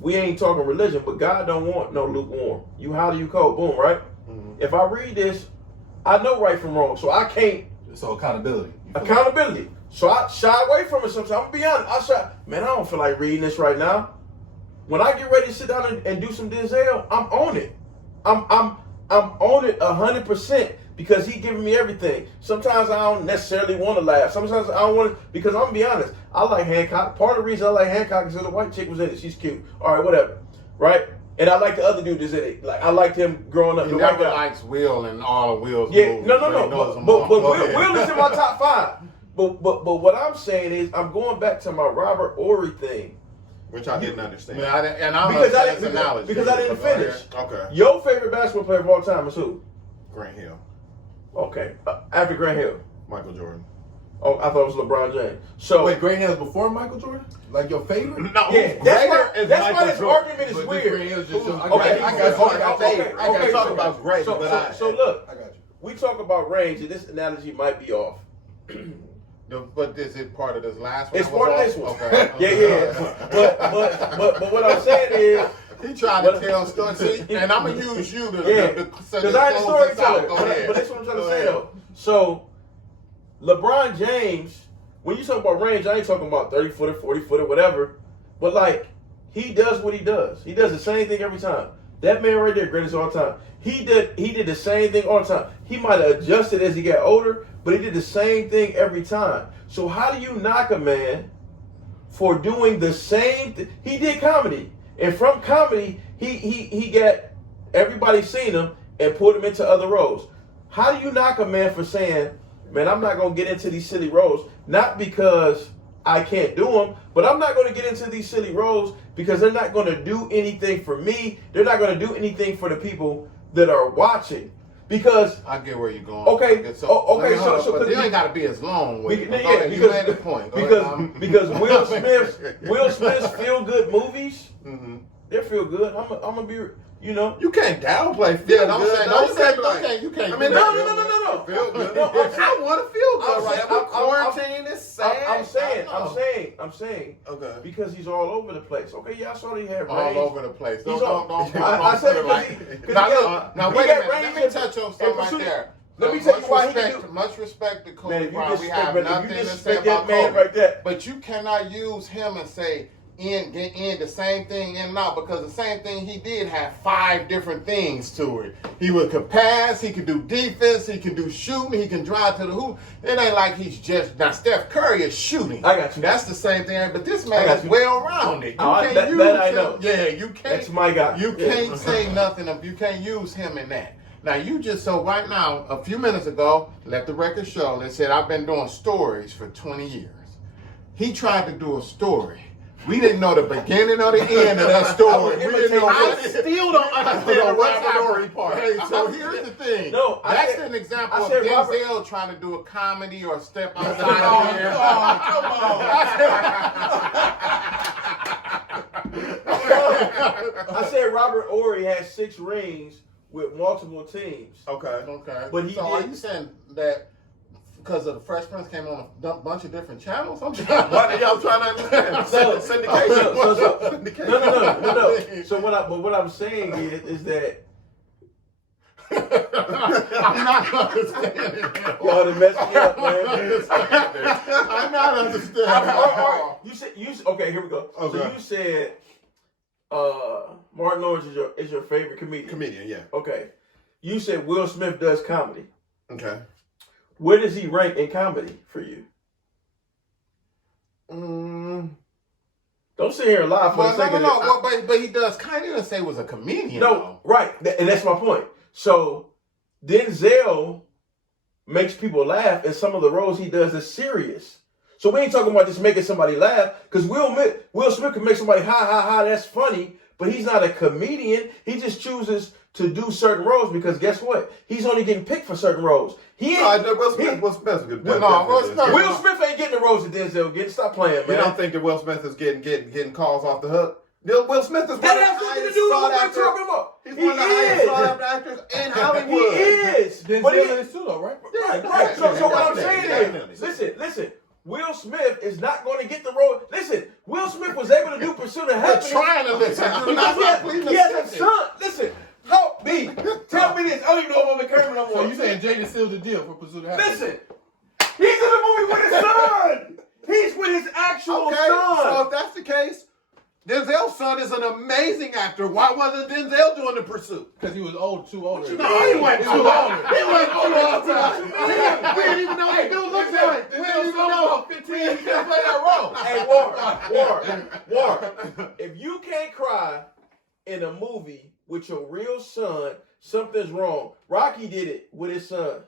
we ain't talking religion, but God don't want no lukewarm. You hot or you cold, boom, right? Mm-hmm. If I read this, I know right from wrong, so I can't. So accountability. Accountability. So I shy away from it sometimes. I'm gonna be honest. I don't feel like reading this right now. When I get ready to sit down and do some Denzel, I'm on it. I'm on it 100% because he giving me everything. Sometimes I don't necessarily want to laugh. Sometimes I don't want to, because I'm gonna be honest. I like Hancock. Part of the reason I like Hancock is that the white chick was in it. She's cute. All right, whatever. Right? And I like the other dude that's in it. Like I liked him growing up. He never likes Will and all of Will's movies. No. But Will is in my top 5. But what I'm saying is I'm going back to my Robert Horry thing. Which I didn't understand. Because I didn't finish. Okay. Your favorite basketball player of all time is who? Grant Hill. Okay. After Grant Hill? Michael Jordan. Oh, I thought it was LeBron James. So wait, Grant Hill's before Michael Jordan? Like your favorite? No. Yeah, that's why this argument is weird. I got to talk about great. So look, I got you. We talk about range, and this analogy might be off. But is it part of this last one? It's part of this one. Okay. Yeah. But what I'm saying is, he tried to tell stories, and I'm gonna use you to because I ain't a storyteller. But that's what I'm trying to say though. So LeBron James, when you talk about range, I ain't talking about 30-footer, 40-footer, whatever. But like, he does what he does. He does the same thing every time. That man right there, greatest of all time. He did the same thing all the time. He might have adjusted as he got older, but he did the same thing every time. So how do you knock a man for doing the same thing? He did comedy. And from comedy, he got everybody seen him and put him into other roles. How do you knock a man for saying, man, I'm not going to get into these silly roles, not because I can't do them, but I'm not going to get into these silly roles because they're not going to do anything for me. They're not going to do anything for the people that are watching. Because I get where you're going. Okay, so but they ain't got to be as long. You made the point. Because Will Smith's feel good movies, they feel good. I'm gonna be. You can't downplay feel good. You can't. I mean, no. Feel good. I want to feel good. Right? I'm quarantined. It's sad. I'm saying. Okay. Because he's all over the place. Okay, yeah, I saw that he had range. All over the place. I said it because now wait a minute. Let me touch on something right there. Let me tell you why he can do. Much respect to Kobe Man, Bryant. We have nothing to say about Kobe. Like that. But you cannot use him and say in the same thing in and out, because the same thing he did had 5 different things to it. He could pass, he could do defense, he can do shooting, he can drive to the hoop. It ain't like he's just now. Steph Curry is shooting. I got you. That's the same thing, but this man is well rounded. That I know. Yeah, you can't. That's my guy. You can't say nothing. You can't use him in that. Now you just right now, a few minutes ago, let the record show that said I've been doing stories for 20 years. He tried to do a story. We didn't know the beginning or the end of that story. We didn't know. I still don't understand the Robert part. Hey, so here's the thing. No, that's an example of Denzel trying to do a comedy or step outside of there. I said Robert Horry has 6 rings with multiple teams. Okay. But are you saying that because of the Fresh Prince came on a bunch of different channels? What are y'all trying to understand? Syndication. No. So what I'm saying is that I'm not understanding. Oh, they messed me up, man. I'm not understanding. You said okay. Here we go. Okay. So you said Martin Lawrence is your favorite comedian. Comedian, yeah. Okay. You said Will Smith does comedy. Okay. Where does he rank in comedy for you? Don't sit here and lie for a second. No. But he does kind of say was a comedian. No, right. And that's my point. So Denzel makes people laugh, and some of the roles he does is serious. So we ain't talking about just making somebody laugh, because Will Smith can make somebody ha ha ha, that's funny, but he's not a comedian. He just chooses to do certain roles because guess what? He's only getting picked for certain roles. Will Smith ain't getting the roles that Denzel getting. Stop playing, man. You don't think that Will Smith is getting calls off the hook? Will Smith is one of the highest sought after. He's one of the highest sought after actors in Hollywood. He is. Denzel is too, though, right? Right. So what I'm saying is, listen. Will Smith is not going to get the role. Listen, Will Smith was able to do Pursuit of Happiness. You're trying to listen. He has a son. Listen. Help me. Tell me this. I don't even know if I'm a Kermit no more. So you saying Jaden sealed the deal for Pursuit of Happiness? Listen. He's in the movie with his son. He's with his actual son. So if that's the case, Denzel's son is an amazing actor. Why wasn't Denzel doing The Pursuit? Because he was too old. No, he wasn't too old. He wasn't too old. We didn't even know what the dude looked like. We didn't even know. 15, he couldn't play that role. Hey, War. If you can't cry in a movie with your real son, something's wrong. Rocky did it with his son.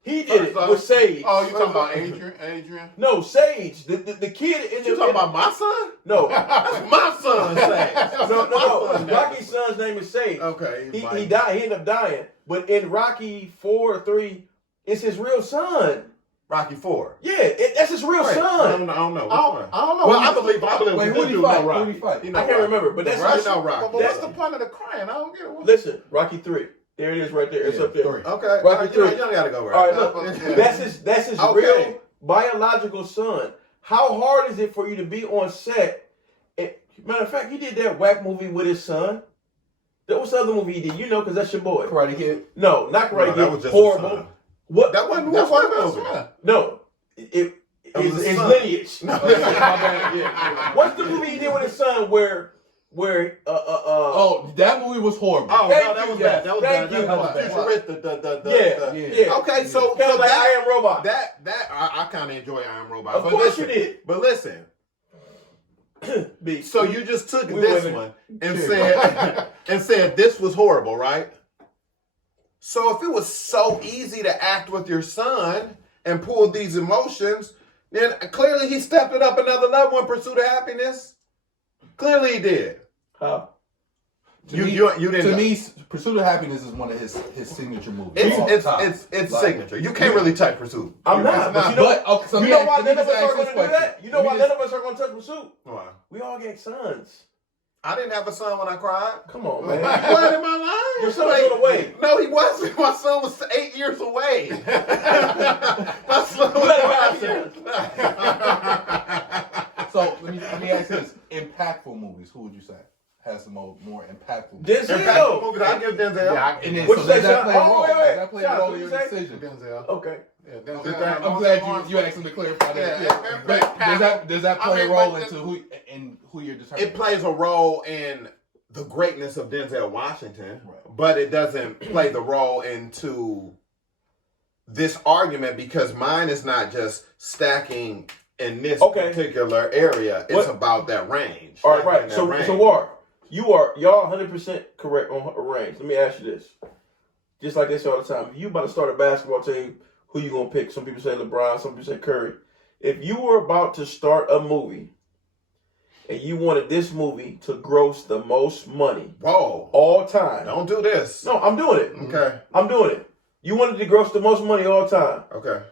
He did it with Sage. Oh, you talking about Adrian? No, Sage. The kid in the... You talking about my son? No. That's my son, Sage. No. Rocky's son's name is Sage. Okay. He died. He ended up dying. But in Rocky 4 or 3, it's his real son. Rocky 4. Yeah, that's his real son. I don't know. I don't know. Well, I believe Wait, who did he fight? I can't remember, but that's Rocky. Rocky. But what's the point of the crying? I don't get it. Listen, Rocky 3. There it is right there. It's up there. 3. Okay. Rocky 3. You gotta go right. All right, look. That's his real biological son. How hard is it for you to be on set? And, matter of fact, he did that whack movie with his son. That was the other movie he did. You know, because that's your boy. Karate Kid? No, not Karate Kid. That was just horrible. What? That wasn't his movie. No. His lineage. What's the movie he did with his son where oh, that movie was horrible. Oh, no, that was bad. That was bad. Yeah. Okay, so kind of like I Am Robot. That I kind of enjoy I Am Robot. Of course you did. But listen. So you just took this one and said this was horrible, right? So if it was so easy to act with your son and pull these emotions, then clearly he stepped it up another level in Pursuit of Happiness. Clearly he did. How? You didn't. To me, Pursuit of Happiness is one of his signature movies. It's signature. You can't really touch Pursuit. I'm not. But you know why none of us are going to do that? You know why none of us are going to touch Pursuit? Why? We all get sons. I didn't have a son when I cried. Come on, man. What am I lying? Your son was away. No, he wasn't. My son was 8 years away. My son was 8 years. So let me ask you this: impactful movies. Who would you say? has the more impactful? Denzel. Movie, I give Denzel. Yeah, And then, What so you say, does that Sean? play a Oh, role? wait. Does that play a Sean, role what in you your say? decision? Denzel. Okay. Yeah, Denzel. I'm glad you asked him to clarify that. Yeah, But does that play a role into who you're determining? It plays a role in the greatness of Denzel Washington, Right. but it doesn't play the role into this argument because mine is not just stacking in this particular area. It's about that range. All right, right. So War, y'all 100% correct on range. Let me ask you this. Just like they say all the time, if you about to start a basketball team, who you gonna pick? Some people say LeBron, some people say Curry. If you were about to start a movie and you wanted this movie to gross the most money all time. Don't do this. No, I'm doing it. Okay. I'm doing it. You wanted to gross the most money all time. Okay.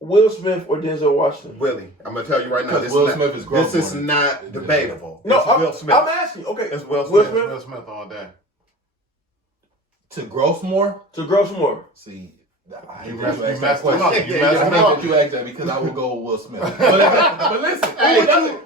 Will Smith or Denzel Washington? Willie, I'm gonna tell you right now. Will Smith is gross. This is not debatable. No, it's Will Smith. I'm asking. Okay, It's Will Smith. Will Smith all day. To gross more? To gross more. See, I You hate messed that him up. question. You I messed hate him up. that you asked that because I will go with Will Smith. But listen, Hey,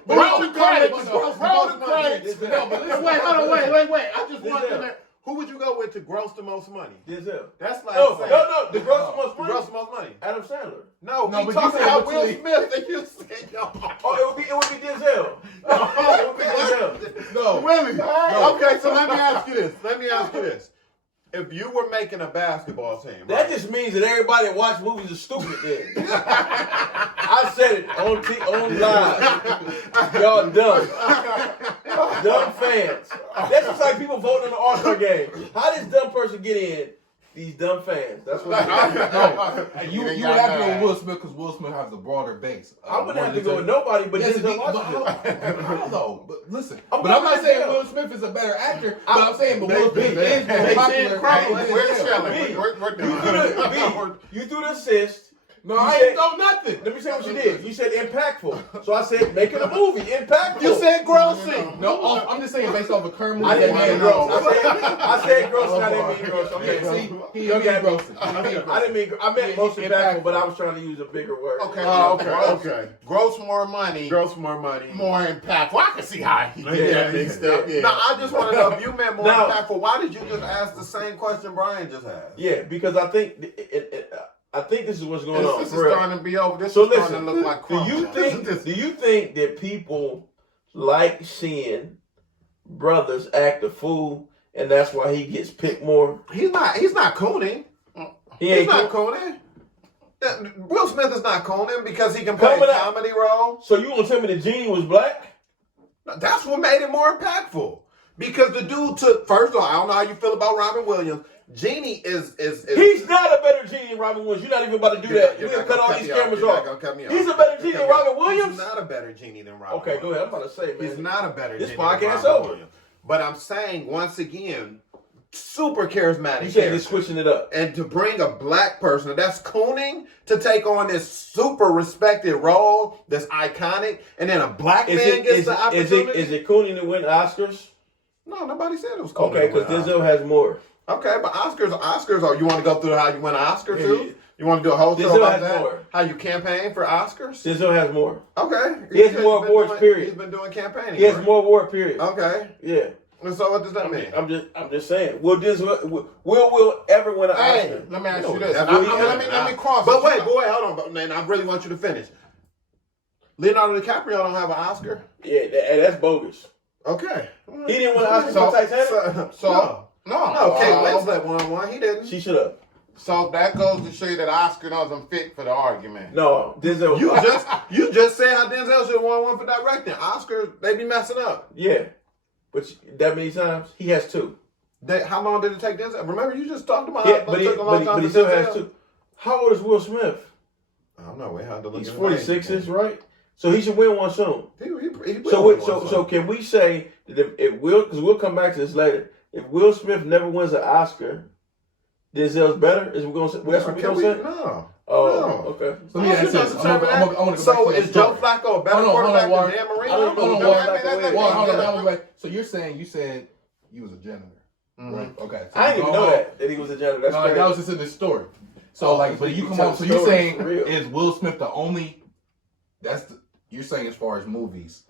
roll the credits. Roll the credits. No, but listen. Wait, hold on, wait. I just want to know. Who would you go with to gross the most money? Denzel. That's like No, saying, the gross the most money. gross the most money. Adam Sandler. No, No, we but talking you said about Will between- Smith and you said yo. Oh, it would be Denzel. It would be Denzel. No. Willie. Okay, so let me ask you this. If you were making a basketball team, That right? just means that everybody that watch movies is stupid then. I said it on live. Y'all dumb. Dumb fans. That's just like people voting in the All-Star game. How does dumb person get in? These dumb fans. That's what it is. You would have to go with Will Smith because Will Smith has a broader base. I wouldn't have to go with nobody but Denzel Washington. How though? But listen, I'm but I'm not going saying Denzel. Will Smith is a better actor. But I'm saying, but Will Smith is more They popular. said probably. Where's than Shelley? Denzel. You threw the assist. No, You I said- ain't know nothing. Let me say what you did. You said impactful. So I said making a movie impactful. You said grossing. No, I'm just saying based off of current movie. I didn't that mean man gross. knows. I said gross and I didn't mean gross. Okay, Yeah, see? see, he mean grossing. I didn't mean. I meant most impactful, but I was trying to use a bigger word. Okay. Okay. Gross more money. Gross more money. More impactful. I can see how he did Yeah, that mixed up. Yeah. No, I just want to know if you meant more Now- impactful. Why did you just ask the same question Brian just asked? Yeah, because I think I think this is what's going on. This is for real. starting to be over. This So is starting listen, to look like do you think that people like seeing brothers act a fool, and that's why he gets picked more? He's not cooning. He He's ain't not cool. cooning. Will Smith is not cooning because he can play a Coming out- comedy role. So you gonna tell me the genie was black? That's what made it more impactful. Because the dude took, first of all, I don't know how you feel about Robin Williams. Genie is He's not a better genie than Robin Williams. You're not even about to do that. We're You're gonna not cut gonna all cut these me off. cameras You're not off. gonna cut me off. He's a better genie than Robin Williams? He's not a better genie than Robin Okay, go ahead. I'm about to say, man. He's not a better This genie podcast than Robin over. Williams. But I'm saying, once again, super charismatic You said character. he's switching it up. And to bring a black person that's cooning to take on this super respected role that's iconic, and then a black man gets the opportunity. Is it Cooney to win Oscars? No, nobody said it was Cooning. Okay, because Denzel has more. Okay, but Oscars are, you want to go through how you win an Oscar Yeah, too? yeah. You want to do a whole show Denzel about has that? more. How you campaign for Oscars? Denzel has more. Okay. He has He's more been awards, doing- period. He's been doing campaigning. He has work. more award period. Okay. Yeah. And so what does that mean? I'm just saying. Will Will ever win an Hey, Oscar? let me ask No, you this. Definitely Let me cross. But it. wait, boy, hold on. But man, I really want you to finish. Leonardo DiCaprio don't have an Oscar. Yeah, that's bogus. Okay. He didn't win an Oscar for Titanic. No, Kate Winslet won one. He didn't. She should have. So that goes to show you that Oscar doesn't fit for the argument. No, Denzel. You just said how Denzel should have won one for directing. Oscars, they be messing up. Yeah, but that many times he has two. How long did it take Denzel? Remember, you just talked about Yeah, how it took a long time but he for still Denzel. has two. How old is Will Smith? I don't know. We had to look. He's at 46ish, right? So he should win one soon. He So can we say that if Will, because we'll come back to this later, if Will Smith never wins an Oscar, Denzel's better? Is we gonna say? That's what we gonna say? No. Oh, No. okay. So let me ask this. I want to go back So to the is Joe story. Flacco a better Hold on, quarterback Warren. than Dan Marino? I don't know Hold on, Joe Warren. Flacco is. Well, hold on. I wanna go back. So you said you was a janitor, right? Okay. So I didn't even go know on. that he was a janitor. That's No, crazy. that was just in the story. So but you you come tell on. So the you're story, saying it's real. is Will Smith the only? You're saying as far as movies,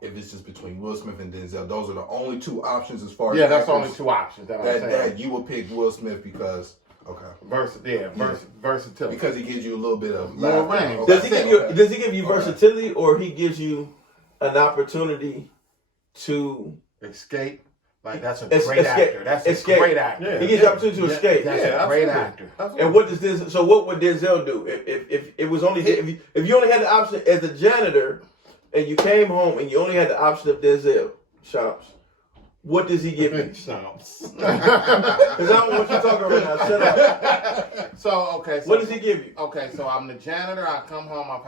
if it's just between Will Smith and Denzel. Those are the only two options as far as Yeah, that's the only two options that you would pick Will Smith because versatility. Because he gives you a little bit of more laughter. range. Does he give you versatility, or he gives you an opportunity to escape? Like that's a great actor. That's a great actor. Yeah. He gives you opportunity to escape. That's a great actor. Absolutely. And what does this? So what would Denzel do if it was only if you only had the option as a janitor, and you came home and you only had the option of Denzel Shams? What does he give you? Shams. Because I don't want you talking right now. Shut up. So what does he give you? Okay, so I'm the janitor. I come home. I'm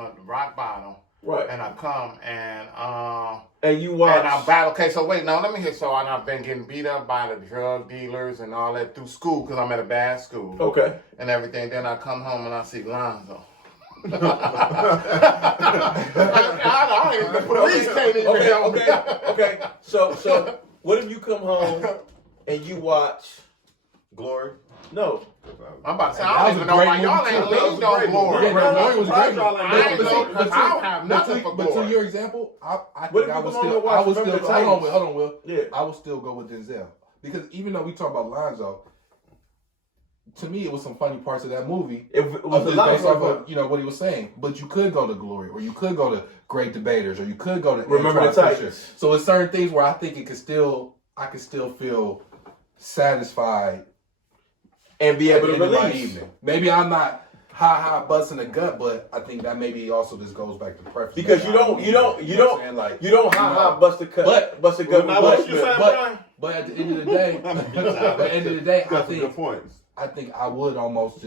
at the rock bottom. Right. And I come and you watch. And I battle. Okay, so wait, now let me hear. So I've been getting beat up by the drug dealers and all that through school because I'm at a bad school. Okay. And everything. Then I come home and I see Lonzo. The police can't even help me. Okay. So what if you come home and you watch Glory? No. I'm about to say, I don't even know why y'all ain't leaned on Glory. Glory was great. I don't have nothing for Glory. But to your example, I think I I would was still, hold on, Will. Yeah. I would still go with Denzel. Because even though we talk about Lonzo, to me, it was some funny parts of that movie. It was based off of what he was saying. But you could go to Glory, or you could go to Great Debaters, or you could go to Remember the Titans. So it's certain things where I think I could still feel satisfied and be able to release. Maybe I'm not high busting the gut, but I think that maybe also just goes back to preference. Because you don't high bust the gut. Bust the gut. But at the end of the day, I think I would almost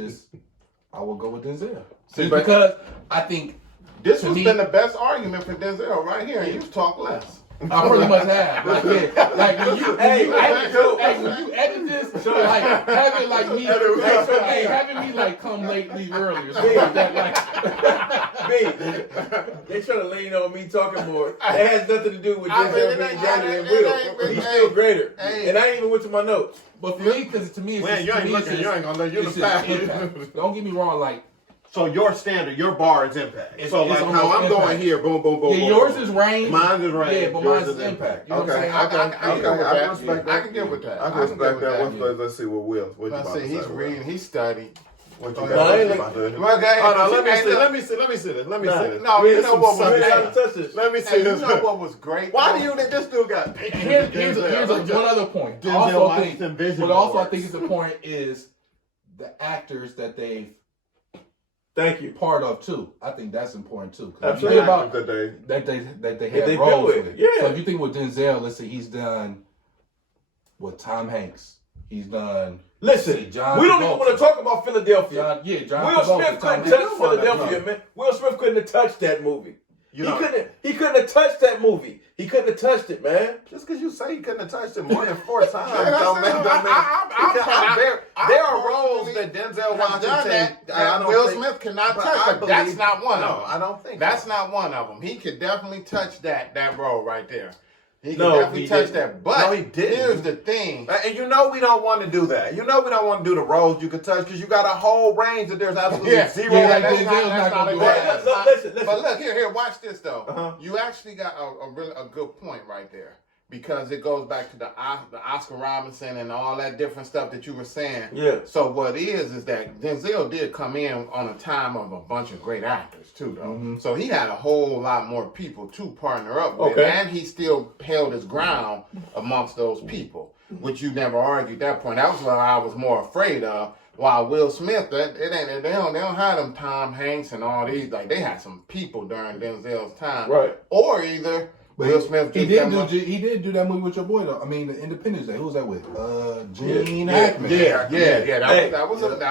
I would go with Denzel. Because I think this has been the best argument for Denzel right here, and you talk less. I pretty much have. Like when you edit this, so like have it like me, having me like come late, leave earlier. So they trying to lean on me talking more. It has nothing to do with Denzel being greater than Will. He's still greater, and I ain't even went to my notes. But for me, because to me, it's man, you ain't gonna let you impact. Don't get me wrong, like. So your standard, your bar is impact. So like how I'm going here, boom, boom, boom. Yeah, yours is range. Mine is range. Yeah, but mine is impact. You know what I'm saying? I can get with that. I can respect that. Let's see what Will. What you about to say? He's reading. He studied. What you got? Let me see this. No, you know what was great. Let me see this. You know what was great? Why do you think this dude got? Here's one other point. But also I think it's the point is the actors that they've. Thank you. Part of too. I think that's important too. Absolutely. About that they have roles with. Yeah. So if you think with Denzel, let's say he's done with Tom Hanks. He's done. Listen, John we don't even want to talk about Philadelphia. John Will Smith couldn't touch Philadelphia, man. Will Smith couldn't have touched that movie. He couldn't have touched that movie. He couldn't have touched it, man. Just because you say he couldn't have touched it more than 4 times, there are roles that Denzel Washington that Will Smith cannot touch, but that's not one of them. I don't think that's not one of them. He could definitely touch that role right there. He could definitely touch that. But he didn't. Here's the thing. And we don't want to do that. We don't want to do the roles you could touch because you got a whole range that there's absolutely zero. That's not a good. Listen. But look, here, watch this though. Uh-huh. You actually got a good point right there. Because it goes back to the Oscar Robinson and all that different stuff that you were saying. Yeah. So what is that Denzel did come in on a time of a bunch of great actors too, though. Mm-hmm. So he had a whole lot more people to partner up with, and he still held his ground amongst those people, which you never argued that point. That was what I was more afraid of. While Will Smith, they don't have them Tom Hanks and all these. Like they had some people during Denzel's time, right? Or either. Will Smith he did do that movie with your boy though. I mean, the Independence Day. Who was that with? Gene Hackman. That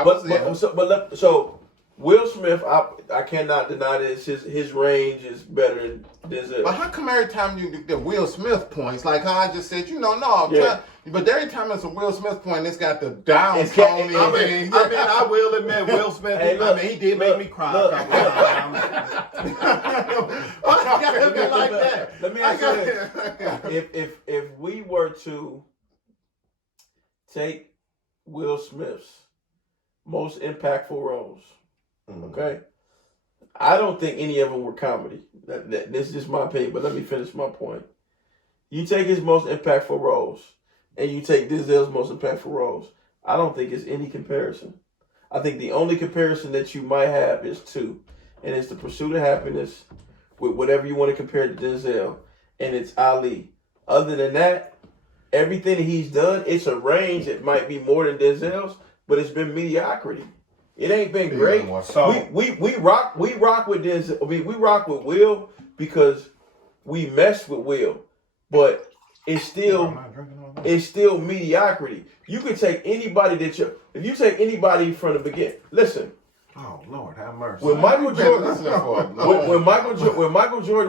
was it. So Will Smith, I cannot deny this. His range is better than Denzel. But how come every time you the Will Smith points, like how I just said, but every time it's a Will Smith point, it's got the down tone. I will admit, Will Smith. He did make me cry. Let me ask you this: if we were to take Will Smith's most impactful roles, okay, I don't think any of them were comedy. This is just my opinion, but let me finish my point. You take his most impactful roles, and you take Denzel's most impactful roles. I don't think it's any comparison. I think the only comparison that you might have is two, and it's The Pursuit of Happiness with whatever you want to compare to Denzel, and it's Ali. Other than that, everything that he's done, it's a range that might be more than Denzel's, but it's been mediocrity. It ain't been great. So we rock with Denzel. I mean, we rock with Will because we mess with Will, but it's still mediocrity. You can take anybody if you take anybody from the beginning. Listen. Oh Lord, have mercy. When Michael Jordan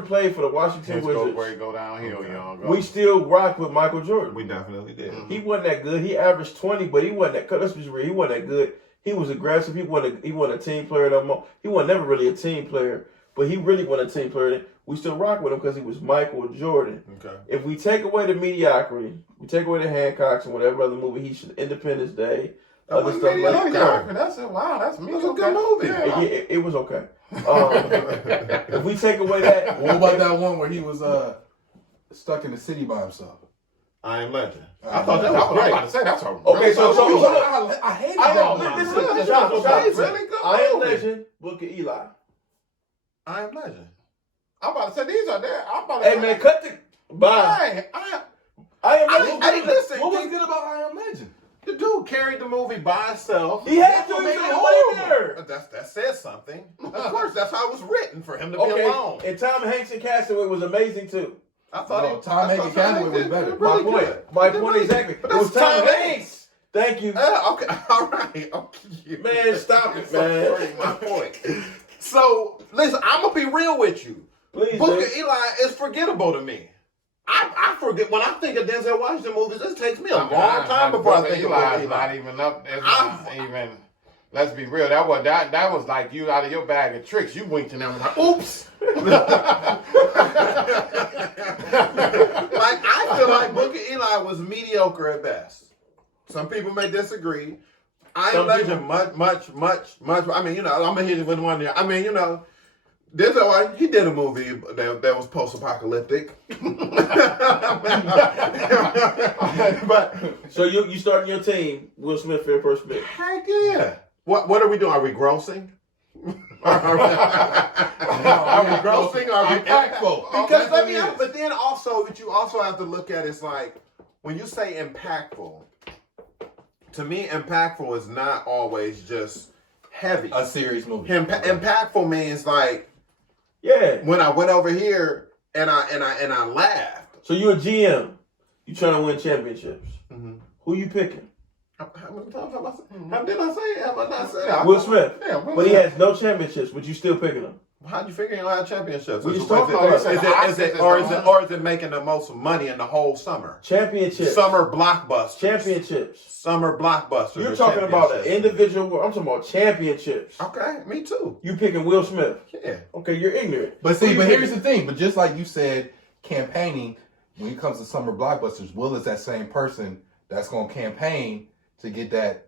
played for the Washington Wizards, go downhill, y'all. We still rock with Michael Jordan. We definitely did. He wasn't that good. He averaged 20, but he wasn't that. Let's be real. He wasn't that good. He was aggressive. He wasn't a team player no more. He was never really a team player, but he really wasn't a team player. We still rock with him because he was Michael Jordan. Okay. If we take away the mediocrity, we take away the Hancocks and whatever other movie he should, Independence Day, other stuff like that. That's a good movie. It was okay. If we take away that, what about that one where he was stuck in the city by himself? I Am Legend. I thought that was great. I'm about to say that's a okay. So I hated that one. Really good. I Am Legend, Book of Eli. I Am Legend. I'm about to say these are there. Hey man, cut the bye. I Am Legend. Hey, listen. What was good about I Am Legend? The dude carried the movie by himself. He had to make it there. That says something. Of course, that's how it was written for him to be alone. And Tom Hanks and Castaway was amazing too. I thought Tom Hanks and Castaway was better. My point exactly. It was Tom Hanks. Thank you. Okay, all right. Okay. Man, stop it, man. My point. So, listen, I'm gonna be real with you. Please, Book of Eli is forgettable to me. I forget when I think of Denzel Washington movies. It takes me a long time before I think of Eli. Not even up. Not even. Let's be real. That was like you out of your bag of tricks. You winked and I was like, oops. Like I feel like Book of Eli was mediocre at best. Some people may disagree. I Am Legend much. I mean, I'm gonna hit it with one there. I mean, Denzel Washington, he did a movie that was post-apocalyptic. But so you starting your team, Will Smith for your first pick? Heck yeah. What are we doing? Are we grossing? Are we grossing? Are we impactful? Because but then also what you also have to look at is like when you say impactful. To me, impactful is not always just heavy. A serious movie. Impactful means like. Yeah. When I went over here and I laughed. So you're a GM. You trying to win championships. Mm-hmm. Who you picking? How many times have I said? How did I say it? Have I not said it? Will Smith. Yeah, but he has no championships, but you still picking him. How'd you figure he don't have championships? We just talking about is it making the most money in the whole summer? Championships. Summer blockbusters. Championships. Summer blockbusters. You're talking about an individual. I'm talking about championships. Okay, me too. You picking Will Smith? Yeah. Okay, you're ignorant. But here's the thing. But just like you said, campaigning when it comes to summer blockbusters, Will is that same person that's going to campaign to get that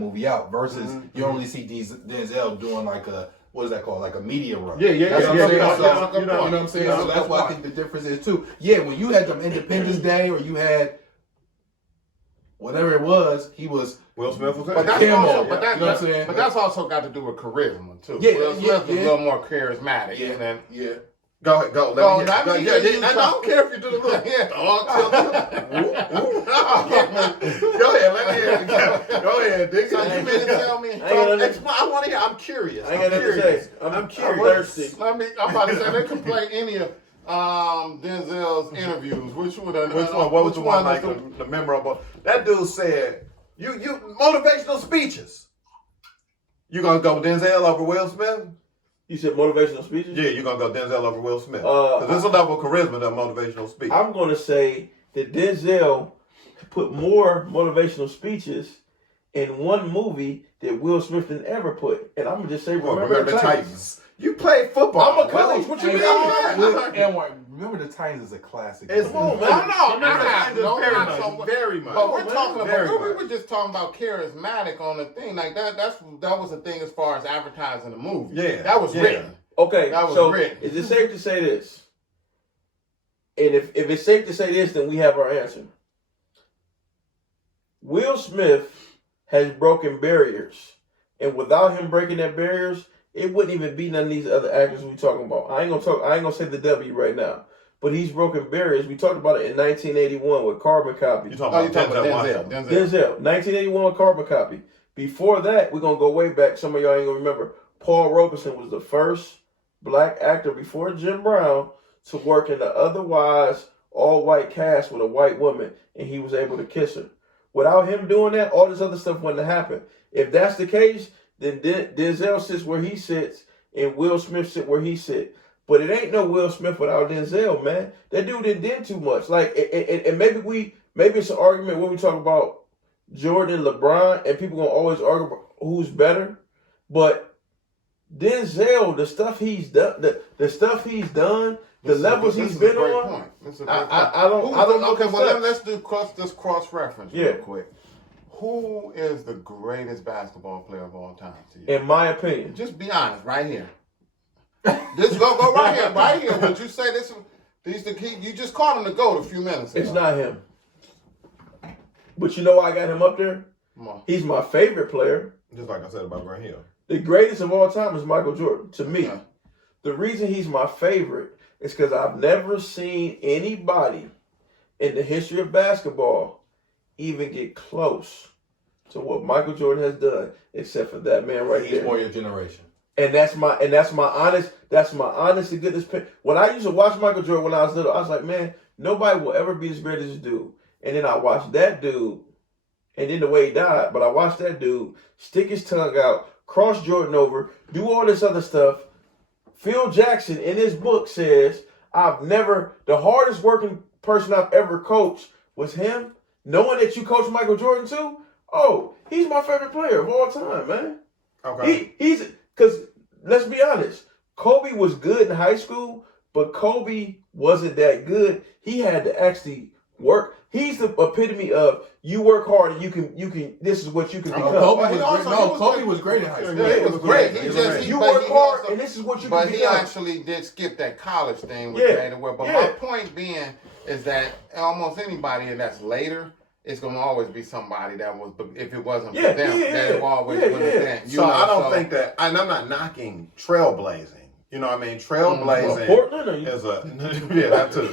movie out. Versus you only see Denzel doing like a. What is that called? Like a media run. Yeah. You know what I'm saying? So that's why I think the difference is too. Yeah, when you had them Independence Day or you had whatever it was, he was Will Smith was but that's also, but that's, you know what I'm saying? But that's also got to do with charisma too. Yeah, Will Smith was a little more charismatic. Yeah. Go ahead, go. I don't care if you do the little dog. Go ahead, let me hear it. Go ahead, Dick. So you mean to tell me? I want to hear. I'm curious. I'm curious. I'm curious. I'm about to say they can play any of Denzel's interviews. Which one? What was the one like the memorable? That dude said, "You motivational speeches. You gonna go Denzel over Will Smith?" You said motivational speeches? Yeah, you're going to go Denzel over Will Smith. Because there's a level of charisma to a motivational speech. I'm going to say that Denzel put more motivational speeches in one movie that Will Smith didn't ever put. And I'm going to just say, remember the Titans. You played football. I'm a coach. What you mean? Anwar, remember the Titans is a classic. It's no, very much. But we're talking about. We were just talking about charismatic on the thing like that. That was the thing as far as advertising the movie. Yeah, that was written. Okay, That was so rich. is it safe to say this? And if it's safe to say this, then we have our answer. Will Smith has broken barriers. And without him breaking that barriers, it wouldn't even be none of these other actors we talking about. I ain't gonna say the W right now. But he's broken barriers. We talked about it in 1981 with Carbon Copy. You talking about Denzel? Denzel. 1981 with Carbon Copy. Before that, we're gonna go way back. Some of y'all ain't gonna remember. Paul Robeson was the first black actor before Jim Brown to work in the otherwise all-white cast with a white woman, and he was able to kiss her. Without him doing that, all this other stuff wouldn't have happened. If that's the case, then Denzel sits where he sits, and Will Smith sit where he sits. But it ain't no Will Smith without Denzel, man. That dude didn't too much. Like, and maybe it's an argument when we talk about Jordan and LeBron, and people gonna always argue about who's better. But Denzel, the stuff he's done, the levels he's been on. I don't know. Okay, well let's do cross reference real Yeah. quick. Who is the greatest basketball player of all time to you? In my opinion. Just be honest, right here. Just go right here. But you say this? You just called him the GOAT a few minutes ago. It's not him. But you know why I got him up there? He's my favorite player. Just like I said about Grant Hill. The greatest of all time is Michael Jordan, to me. Yeah. The reason he's my favorite is because I've never seen anybody in the history of basketball even get close to what Michael Jordan has done, except for that man right He's there. for your generation. And that's my honest to goodness. When I used to watch Michael Jordan when I was little, I was like, man, nobody will ever be as great as this dude. And then I watched that dude, and then the way he died, but I watched that dude stick his tongue out, cross Jordan over, do all this other stuff. Phil Jackson in his book says, the hardest working person I've ever coached was him. Knowing that you coach Michael Jordan too, he's my favorite player of all time, man. Okay. Because let's be honest, Kobe was good in high school, but Kobe wasn't that good. He had to actually work. He's the epitome of you work hard and you can. This is what you can become. Kobe was great in high school. Yeah, he was great. You work hard and this is what you can become. But he actually did skip that college thing with Jada Ware. But my point being is that almost anybody that's later, it's going to always be somebody that was, if it wasn't for them, that it always would have been. So I don't think that, and I'm not knocking trailblazing. You know what I mean? Trailblazing Portland is that too.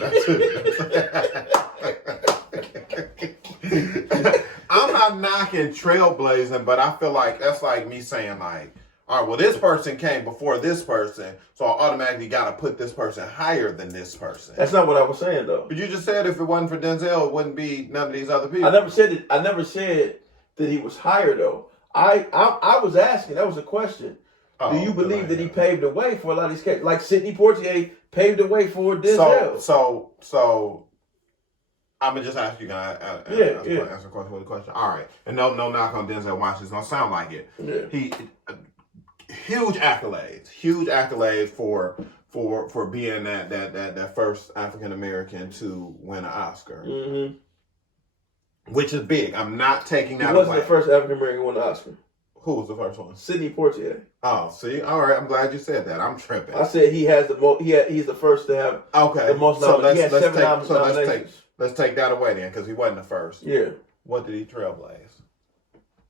I'm not knocking trailblazing, but I feel like that's like me saying like, all right, well, this person came before this person, so I automatically got to put this person higher than this person. That's not what I was saying, though. But you just said if it wasn't for Denzel, it wouldn't be none of these other people. I never said that he was higher, though. I was asking. That was a question. Do you believe that he paved the way for a lot of these cases? Like Sidney Poitier paved the way for Denzel. So I'm gonna just ask you guys. Ask a question with a question. All right, and no knock on Denzel Washington. It's gonna sound like it. Yeah. He huge accolades for being that first African American to win an Oscar, which is big. I'm not taking that away. He wasn't the first African American to win an Oscar. Who was the first one? Sidney Poitier. Oh, see, all right. I'm glad you said that. I'm tripping. I said he has the most. He's the first to have the most nominations. He had 7 nominations. Let's take that away then, because he wasn't the first. Yeah. What did he trailblaze?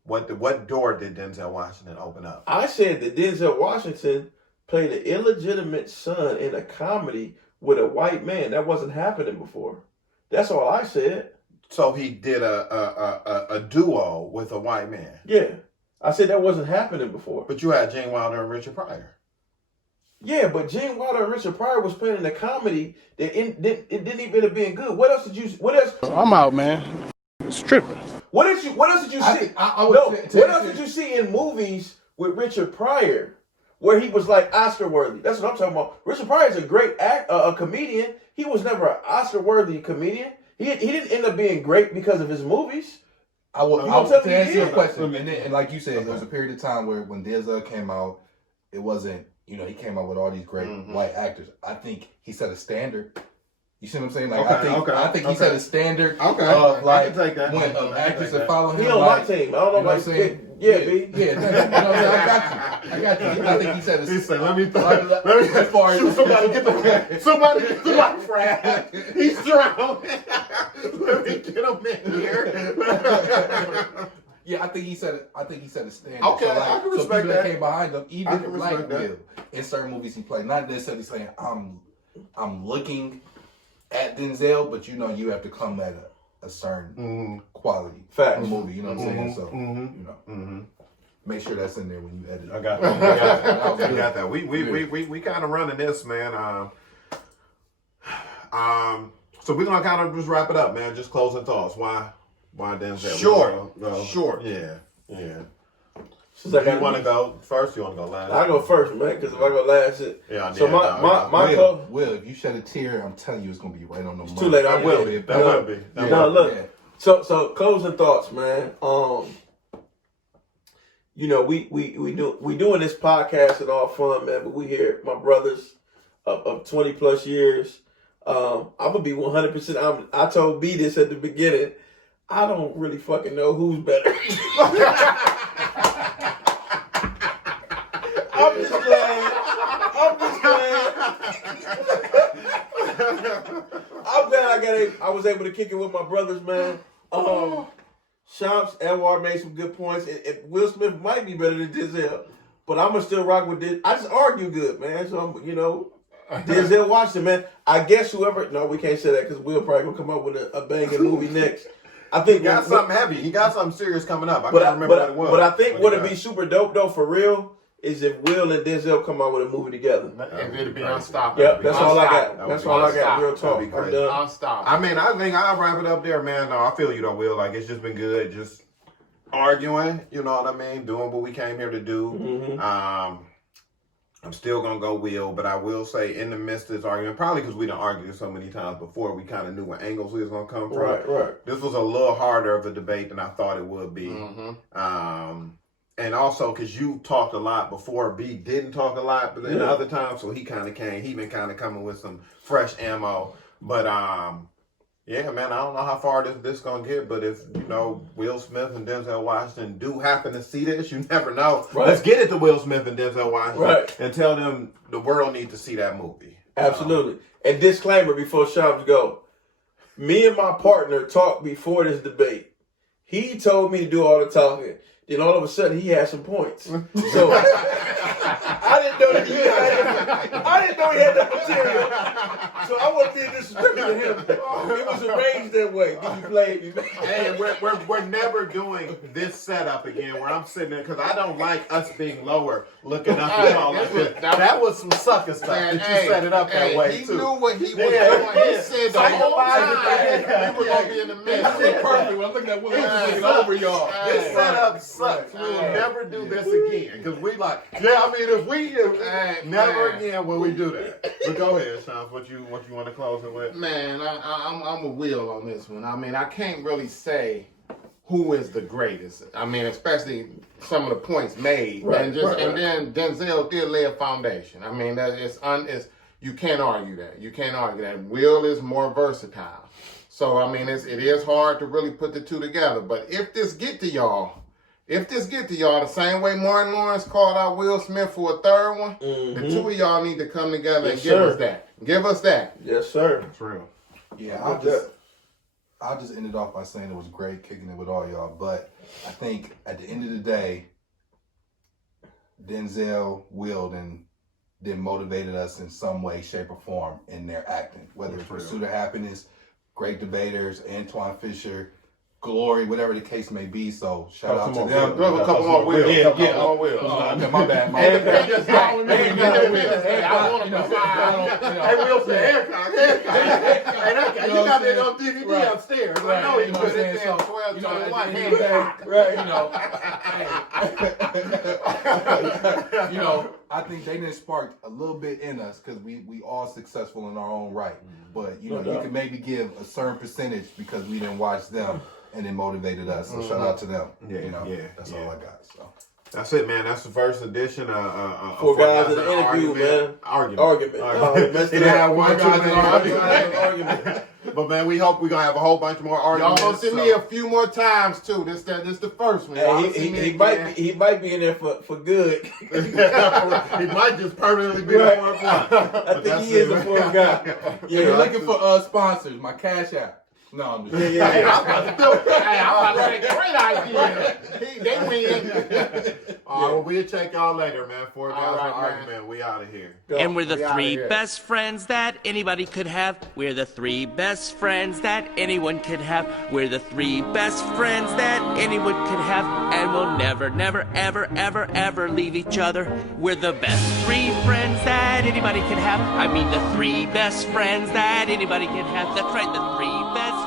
What door did Denzel Washington open up? I said that Denzel Washington played an illegitimate son in a comedy with a white man. That wasn't happening before. That's all I said. So he did a duo with a white man. Yeah. I said that wasn't happening before. But you had Gene Wilder and Richard Pryor. Yeah, but Gene Wilder and Richard Pryor was playing in a comedy that it didn't even end up being good. What else did you? What else? I'm out, man. It's tripping. What else did you see? What else did you see in movies with Richard Pryor where he was like Oscar worthy? That's what I'm talking about. Richard Pryor is a great a comedian. He was never an Oscar worthy comedian. He didn't end up being great because of his movies. I will to answer your question, and like you said, there was a period of time where when Denzel came out, it wasn't, he came out with all these great white actors. I think he set a standard You see what I'm saying? Like Okay, I think he set a standard Okay. of like I can take that. when actors are following him. He on like, my team. I don't know what I'm saying. Yeah, B. Yeah, you know what I'm saying? I got you. I think he said He said, let me as far as somebody get the life raft. He's drowning. Let me get him in here. yeah, I think he said a standard. Okay, so, like, I can so respect people that. came behind him, I even can like respect that. Will, in certain movies he played. Not necessarily saying I'm looking at Denzel, but you know you have to come at a certain quality Facts. movie. You know what I'm saying? So you know, make sure that's in there when you edit. I got that. I got that. We kind of running this, man. So we're gonna kind of just wrap it up, man. Just closing thoughts. Why Denzel? Short. Yeah. Since I You want to go first? You want to go last? I go first, man, because if I go last, so my Will, if you shed a tear, I'm telling you, it's gonna be right on the money. too late. I will. That will be. Look. Yeah. So closing thoughts, man. You know, we doing this podcast and all fun, man. But we here, my brothers of 20 plus years. I'm gonna be 100%. I told B this at the beginning. I don't really fucking know who's better. I'm just glad. I'm glad I was able to kick it with my brothers, man. Shams, Anwar made some good points. And Will Smith might be better than Denzel, but I'm gonna still rock with this. I just argue good, man. So I'm, Denzel Washington, man. I guess whoever. No, we can't say that because Will probably gonna come up with a banging movie next. I think he got something heavy. He got something serious coming up. I can't remember what it was. But I think what'd be super dope though, for real, is if Will and Denzel come out with a movie together. And it'd be unstoppable. Yep, that's all I got. That's all I got. Real talk. I'm done. Unstoppable. I mean, I think I'll wrap it up there, man. No, I feel you though, Will. Like, it's just been good. Just arguing, you know what I mean? Doing what we came here to do. I'm still going to go Will, but I will say in the midst of this argument, probably because we done argued so many times before, we kind of knew what angles we was going to come from. Right. This was a little harder of a debate than I thought it would be. And also because you talked a lot before, B didn't talk a lot, but then other times, so he kind of came. He been kind of coming with some fresh ammo. But yeah, man, I don't know how far this gonna get, but if Will Smith and Denzel Washington do happen to see this, you never know. Right. Let's get it to Will Smith and Denzel Washington and tell them the world needs to see that movie. Absolutely. And disclaimer before Shams go, me and my partner talked before this debate. He told me to do all the talking. Then all of a sudden he had some points. So I didn't know that he had that material. So I wasn't being disrespectful to him. It was arranged that way. Did you play me? Hey, we're never doing this setup again where I'm sitting there because I don't like us being lower looking up and all like this. That was some sucker stuff that you set it up that way too. He knew what he was doing. He said the whole time we were gonna be in the middle. I said perfect. When I'm looking at Will, I'm looking over y'all. This setup sucks. We will never do this again because we like. Yeah, I mean, if we never again will we do that. But go ahead, Shams. What you want to close it with? Man, I'm a Will on this one. I mean, I can't really say who is the greatest. I mean, especially some of the points made, and then Denzel did lay a foundation. I mean, that you can't argue that. You can't argue that. Will is more versatile. So I mean, it is hard to really put the two together. But if this get to y'all the same way Martin Lawrence called out Will Smith for a third one, the two of y'all need to come together and give us that. Give us that. Yes, sir. That's real. Yeah, I'll just end it off by saying it was great kicking it with all y'all. But I think at the end of the day, Denzel, Will, then motivated us in some way, shape, or form in their acting. Whether it's Pursuit of Happiness, great debaters, Antoine Fisher, Glory, whatever the case may be. So shout out to them. There's a couple more Wills. My bad. I want to provide. Hey, Will said Hancock. Hey, that guy, you got that on DVD upstairs. I know you put it there 12 to 1. Hancock. Right. I think they done sparked a little bit in us because we all successful in our own right. But you can maybe give a certain percentage because we didn't watch them and it motivated us. So shout out to them. That's all I got. So That's it, man. That's the first edition of Four Guys in the Interview, man. Argument. It had one Guys in too Argument. many. But man, we hope we're gonna have a whole bunch more Y'all arguments. gonna see me a few more times too. This the first one. Y'all Hey, see me he again. might be in there for good. He might just permanently be the fourth one. I think he is the fourth guy. Yeah, you're looking for sponsors. My Cash App. No, I'm just Hey, I'm about to do it. Hey, I'm about to great idea. They win. All right, well, we'll check y'all later, man. Four Guys All right, in man. Argument. We out of here. And we're the We outta three here. best friends that anybody could have. We're the three best friends that anyone could have. We're the three best friends that anyone could have. And we'll never, never, ever, ever, ever leave each other. We're the best three friends that anybody could have. I mean, the three best friends that anybody could have. That's right, the three best